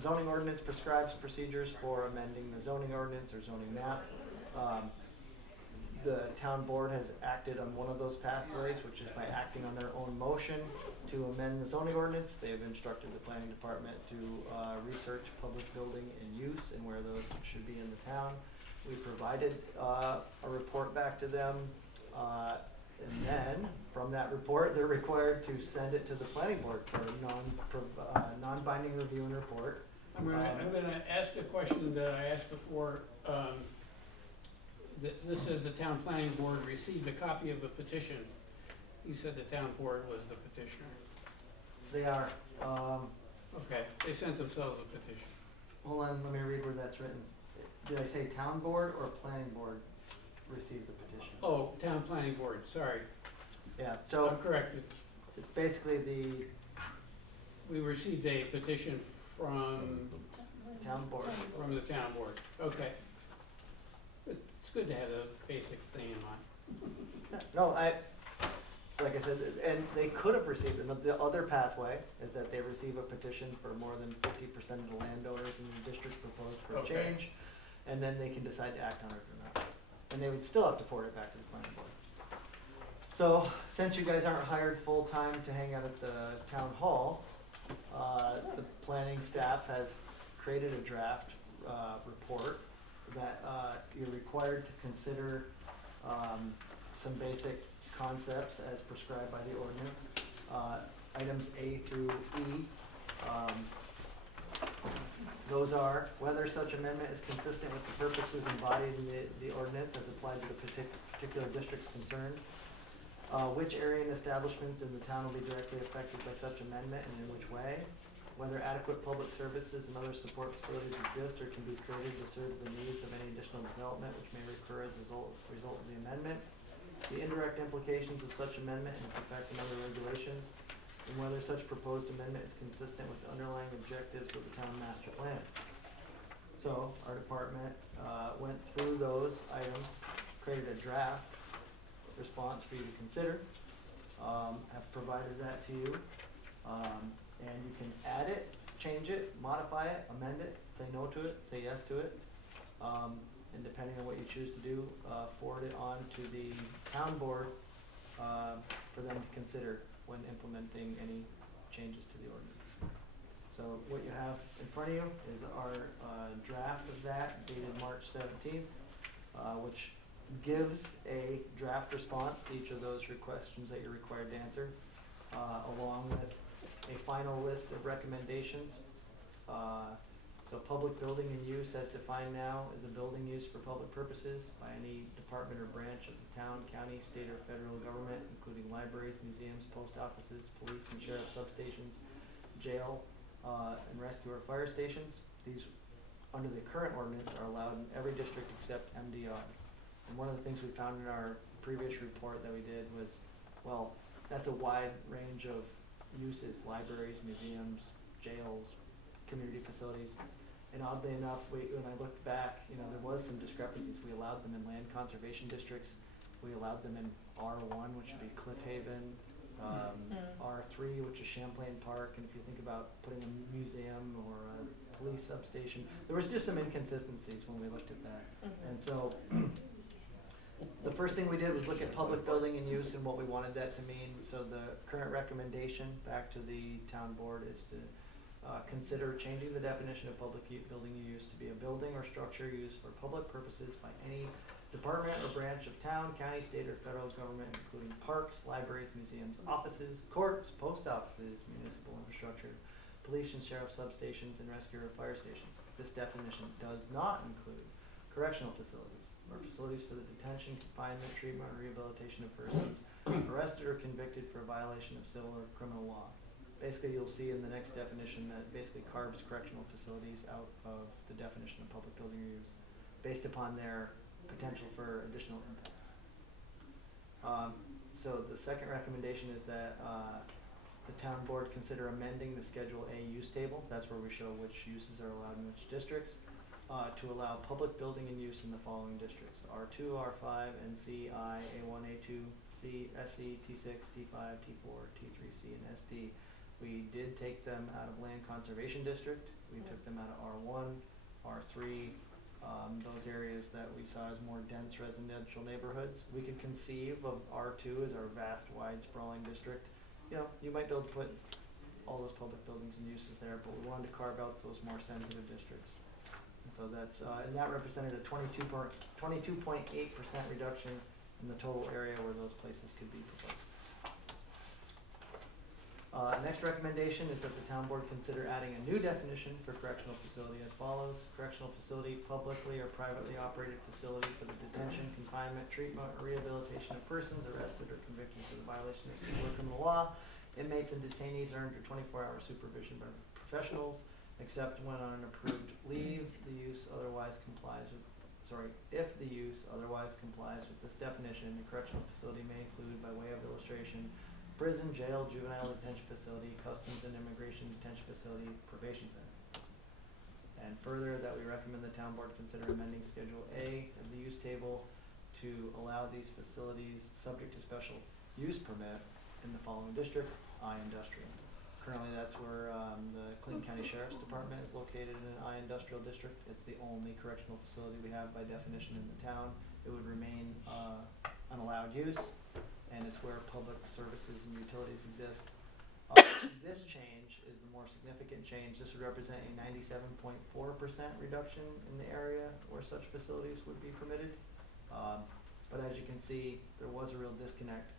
zoning ordinance prescribes procedures for amending the zoning ordinance or zoning map. The town board has acted on one of those pathways, which is by acting on their own motion to amend the zoning ordinance. They have instructed the planning department to research public building and use and where those should be in the town. We provided a report back to them, and then from that report, they're required to send it to the planning board for a non-binding review and report. I'm gonna ask a question that I asked before. This says the town planning board received a copy of a petition. You said the town board was the petitioner. They are, Okay, they sent themselves a petition. hold on, let me read where that's written. Did I say town board or planning board received the petition? Oh, town planning board, sorry. Yeah, so I'm corrected. it's basically the We received a petition from town board. the town board. Okay. It's good to have a basic thing in mind. No, like I said, and they could have received it. The other pathway is that they receive a petition for more than 50% of the landowners in the district proposed for a Okay. change, and then they can decide to act on it or not. And they would still have to forward it back to the planning board. So, since you guys aren't hired full-time to hang out at the town hall, the planning staff has created a draft report that you're required to consider some basic concepts as prescribed by the ordinance. Items A through E. Those are whether such amendment is consistent with the purposes embodied in the ordinance as applied to the particular districts concerned. Which area and establishments in the town will be directly affected by such amendment and in which way. Whether adequate public services and other support facilities exist or can be created to serve the needs of any additional development which may recur as a result of the amendment. The indirect implications of such amendment and its effect on other regulations, and whether such proposed amendment is consistent with the underlying objectives of the town master plan. So our department went through those items, created a draft response for you to consider, have provided that to you, and you can add it, change it, modify it, amend it, say no to it, say yes to it, and depending on what you choose to do, forward it on to the town board for them to consider when implementing any changes to the ordinance. So what you have in front of you is our draft of that dated March 17th, which gives a draft response to each of those questions that you're required to answer, along with a final list of recommendations. So public building and use as defined now is a building used for public purposes by any department or branch of the town, county, state, or federal government, including libraries, museums, post offices, police and sheriff substations, jail, and rescue or fire stations. These, under the current ordinance, are allowed in every district except MDR. And one of the things we found in our previous report that we did was, well, that's a wide range of uses: libraries, museums, jails, community facilities. And oddly enough, when I looked back, there was some discrepancies. We allowed them in land conservation districts. We allowed them in R1, which would be Cliff Haven, R3, which is Champlain Park. And if you think about putting a museum or a police substation, there was just some inconsistencies when we looked at that. And so the first thing we did was look at public building and use and what we wanted that to mean. So the current recommendation back to the town board is to consider changing the definition of public building use to be a building or structure used for public purposes by any department or branch of town, county, state, or federal government, including parks, libraries, museums, offices, courts, post offices, municipal infrastructure, police and sheriff substations, and rescue or fire stations. This definition does not include correctional facilities or facilities for the detention, confinement, treatment, or rehabilitation of persons arrested or convicted for a violation of civil or criminal law. Basically, you'll see in the next definition that basically carves correctional facilities out of the definition of public building or use based upon their potential for additional impacts. So the second recommendation is that the town board consider amending the Schedule A use table. That's where we show which uses are allowed in which districts, to allow public building and use in the following districts: R2, R5, NC, I, A1, A2, C, SE, T6, T5, T4, T3C, and SD. We did take them out of land conservation district. We took them out of R1, R3, those areas that we saw as more dense residential neighborhoods. We could conceive of R2 as our vast, wide, sprawling district. You might be able to put all those public buildings and uses there, but we wanted to carve out those more sensitive districts. And so that's, and that represented a 22.8% reduction in the total area where those places could be proposed. Next recommendation is that the town board consider adding a new definition for correctional facility as follows: correctional facility, publicly or privately operated facility for the detention, confinement, treatment, or rehabilitation of persons arrested or convicted for the violation of civil or criminal law. Inmates and detainees are under 24-hour supervision by professionals, except when on an approved leave. If the use otherwise complies with this definition, the correctional facility may include, by way of illustration, prison, jail, juvenile detention facility, customs and immigration detention facility, probation center. And further, that we recommend the town board consider amending Schedule A of the use table to allow these facilities subject to special use permit in the following district: I industrial. Currently, that's where the Clinton County Sheriff's Department is located, in an I industrial district. It's the only correctional facility we have by definition in the town. It would remain an allowed use, and it's where public services and utilities exist. This change is the more significant change. This would represent a 97.4% reduction in the area where such facilities would be permitted. But as you can see, there was a real disconnect.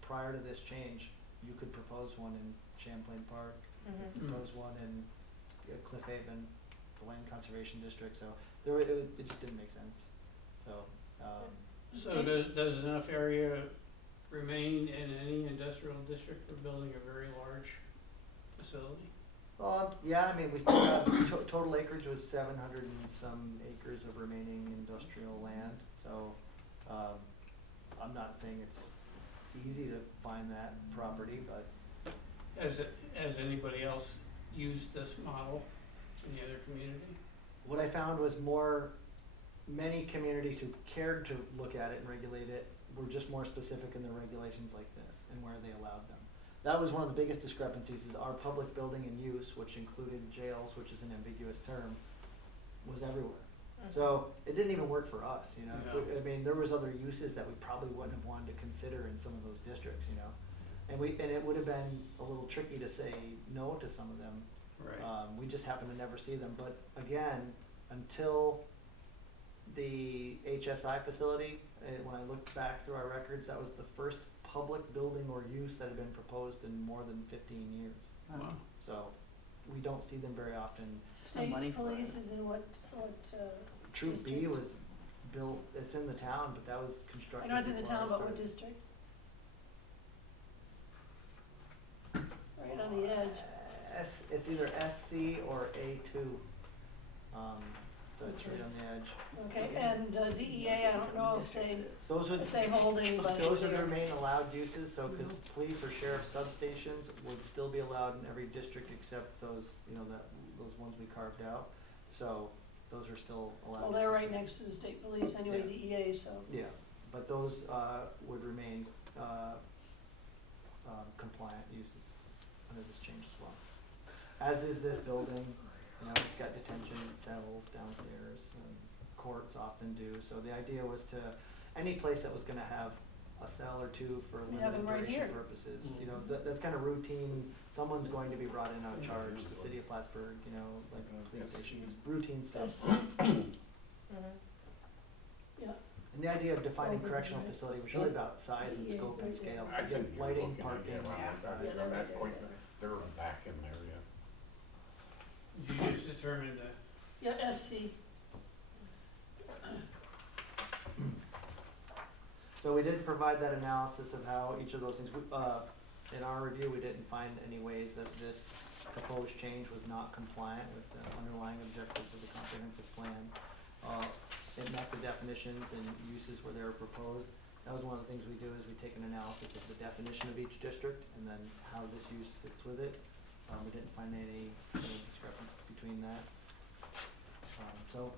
Prior to this change, you could propose one in Champlain Park, propose one in Cliff Haven, the Land Conservation District. So it just didn't make sense. So. So does enough area remain in any industrial district for building a very large facility? Yeah, I mean, we still have, total acreage was 700 and some acres of remaining industrial land. So I'm not saying it's easy to find that property, but. Has anybody else used this model in the other community? What I found was many communities who cared to look at it and regulate it were just more specific in their regulations like this and where they allowed them. That was one of the biggest discrepancies, is our public building and use, which included jails, which is an ambiguous term, was everywhere. So it didn't even work for us, you know. No. I mean, there was other uses that we probably wouldn't have wanted to consider in some of those districts, you know. And it would have been a little tricky to say no to some of them. Right. We just happened to never see them. But again, until the HSI facility, when I looked back through our records, that was the first public building or use that had been proposed in more than 15 years. Wow. So we don't see them very often. State police is in what Troop B was built, it's in the town, but that was I constructed. know it's in the before I town, but what started. district? Right on the edge. It's either SC or A2. So it's right on the edge. Okay, and DEA, I don't know if they hold any legislation. Those are their main allowed uses, so because police or sheriff substations would still be allowed in every district except those, you know, those ones we carved out. So those are still allowed. Well, they're right next to the state police anyway, DEA, so. Yeah, but those would remain compliant uses under this change as well. As is this building. You know, it's got detention cells downstairs, and courts often do. So the idea was to, any place that was gonna have a cell or two for We have limited them right duration here. purposes, you know, that's kind of routine. Someone's going to be brought in on charge, the city of Plattsburgh, you know, like police stations, routine stuff. Yeah. And the idea of defining Over correctional the facility was really about size and Yeah, scope and right scale. I think you're Lighting, looking parking, at Yeah. they're back quite, they're back in there, yeah. You just determined that. Yeah, SC. So we did provide that analysis of how each of those things, in our review, we didn't find any ways that this proposed change was not compliant with the underlying objectives of the comprehensive plan. It met the definitions and uses where they were proposed. That was one of the things we do, is we take an analysis of the definition of each district and then how this use fits with it. We didn't find any discrepancies between that. So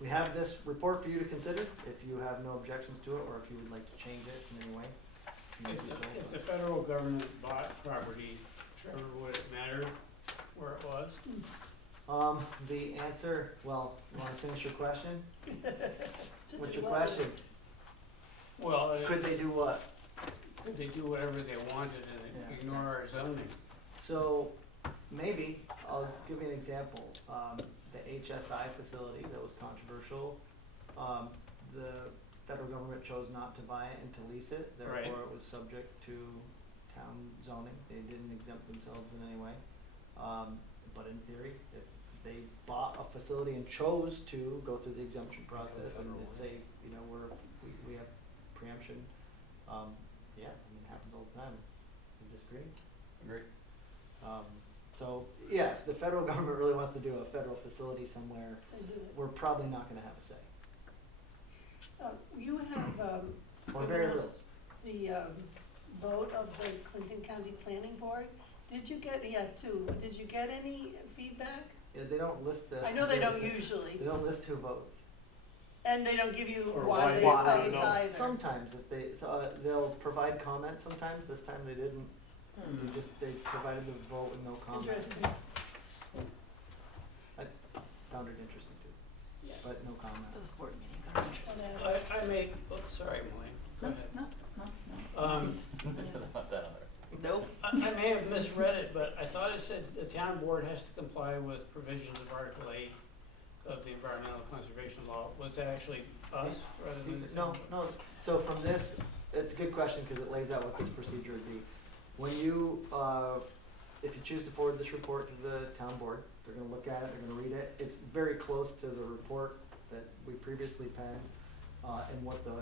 we have this report for you to consider, if you have no objections to it, or if you would like to change it in any way. you may do so. If the federal government bought property, Trevor, would it matter where it was? The answer, well, you wanna finish your question? What's your Well, question? Well, Could they do what? could they do whatever they wanted and Yeah. ignore our zoning? So, maybe, I'll give you an example. The HSI facility that was controversial, the federal government chose not to buy it and to lease it, Right. therefore it was subject to town zoning. They didn't exempt themselves in any way. But in theory, if they bought a facility and chose to go through the exemption process and say, you know, we have preemption, yeah, I mean, it happens all the time. You disagree? Agree. So, yeah, if the federal government really wants to do a federal facility somewhere, they do it. we're probably not gonna have a say. You have Or very given little. us the vote of the Clinton County Planning Board. Did you get, did you get any feedback? Yeah, they don't list the. I know they don't usually, They don't list who votes. and they don't give you Or why they why, opposed no. either. Sometimes if they, they'll provide comments sometimes, this time they didn't. They provided the vote with no comment. Interesting. I found it interesting too, Yeah. but no comment. Those board meetings are interesting. Whatever. I made, sorry, Maureen, go No, ahead. no, no, no. Um, Not that on there. Nope. I may have misread it, but I thought it said the town board has to comply with provisions of Article 8 of the Environmental Conservation Law. Was that actually us rather than the town No, board? no, so from this, it's a good question, cause it lays out what this procedure would be. When you, if you choose to forward this report to the town board, they're gonna look at it, they're gonna read it. It's very close to the report that we previously penned, and what the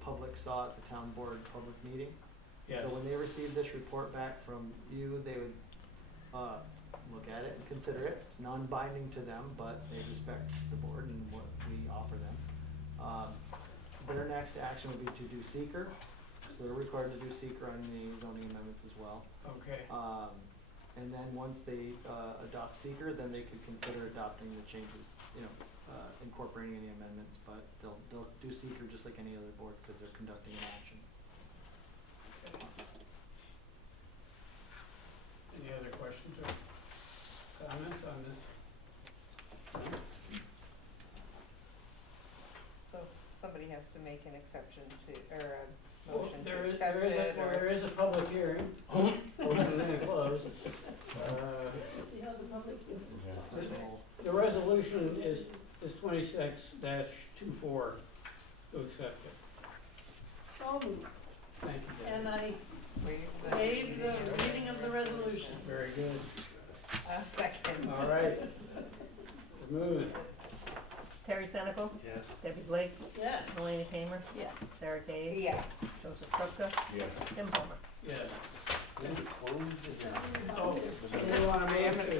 public saw at the town board public meeting. Yes. So when they receive this report back from you, they would, look at it and consider it. It's non-binding to them, but they respect the board and what we offer them. Their next action would be to do seeker, so they're required to do seeker on the zoning amendments as well. Okay. And then once they, adopt seeker, then they could consider adopting the changes, incorporating any amendments, but they'll do seeker just like any other board, cause they're conducting an action. Any other questions or comments on this? No? So somebody has to make an exception to, or a Well, motion there to is, accept it, or. there is a public hearing, open and then closed. See how the public feels. That's all. The resolution is 26-24 to accept it. So moved. Thank you, And Debbie. I Waive waive the reading of the resolution. Very good. Second. All right. We're moving. Terry Senecal, Yes. Debbie Blake, Yes. Melanie Tamer, Yes. Sarah Kay, Yes. Joseph Krupka, Yes. Tim Palmer. Yes. Then close the. Oh, do you want to move to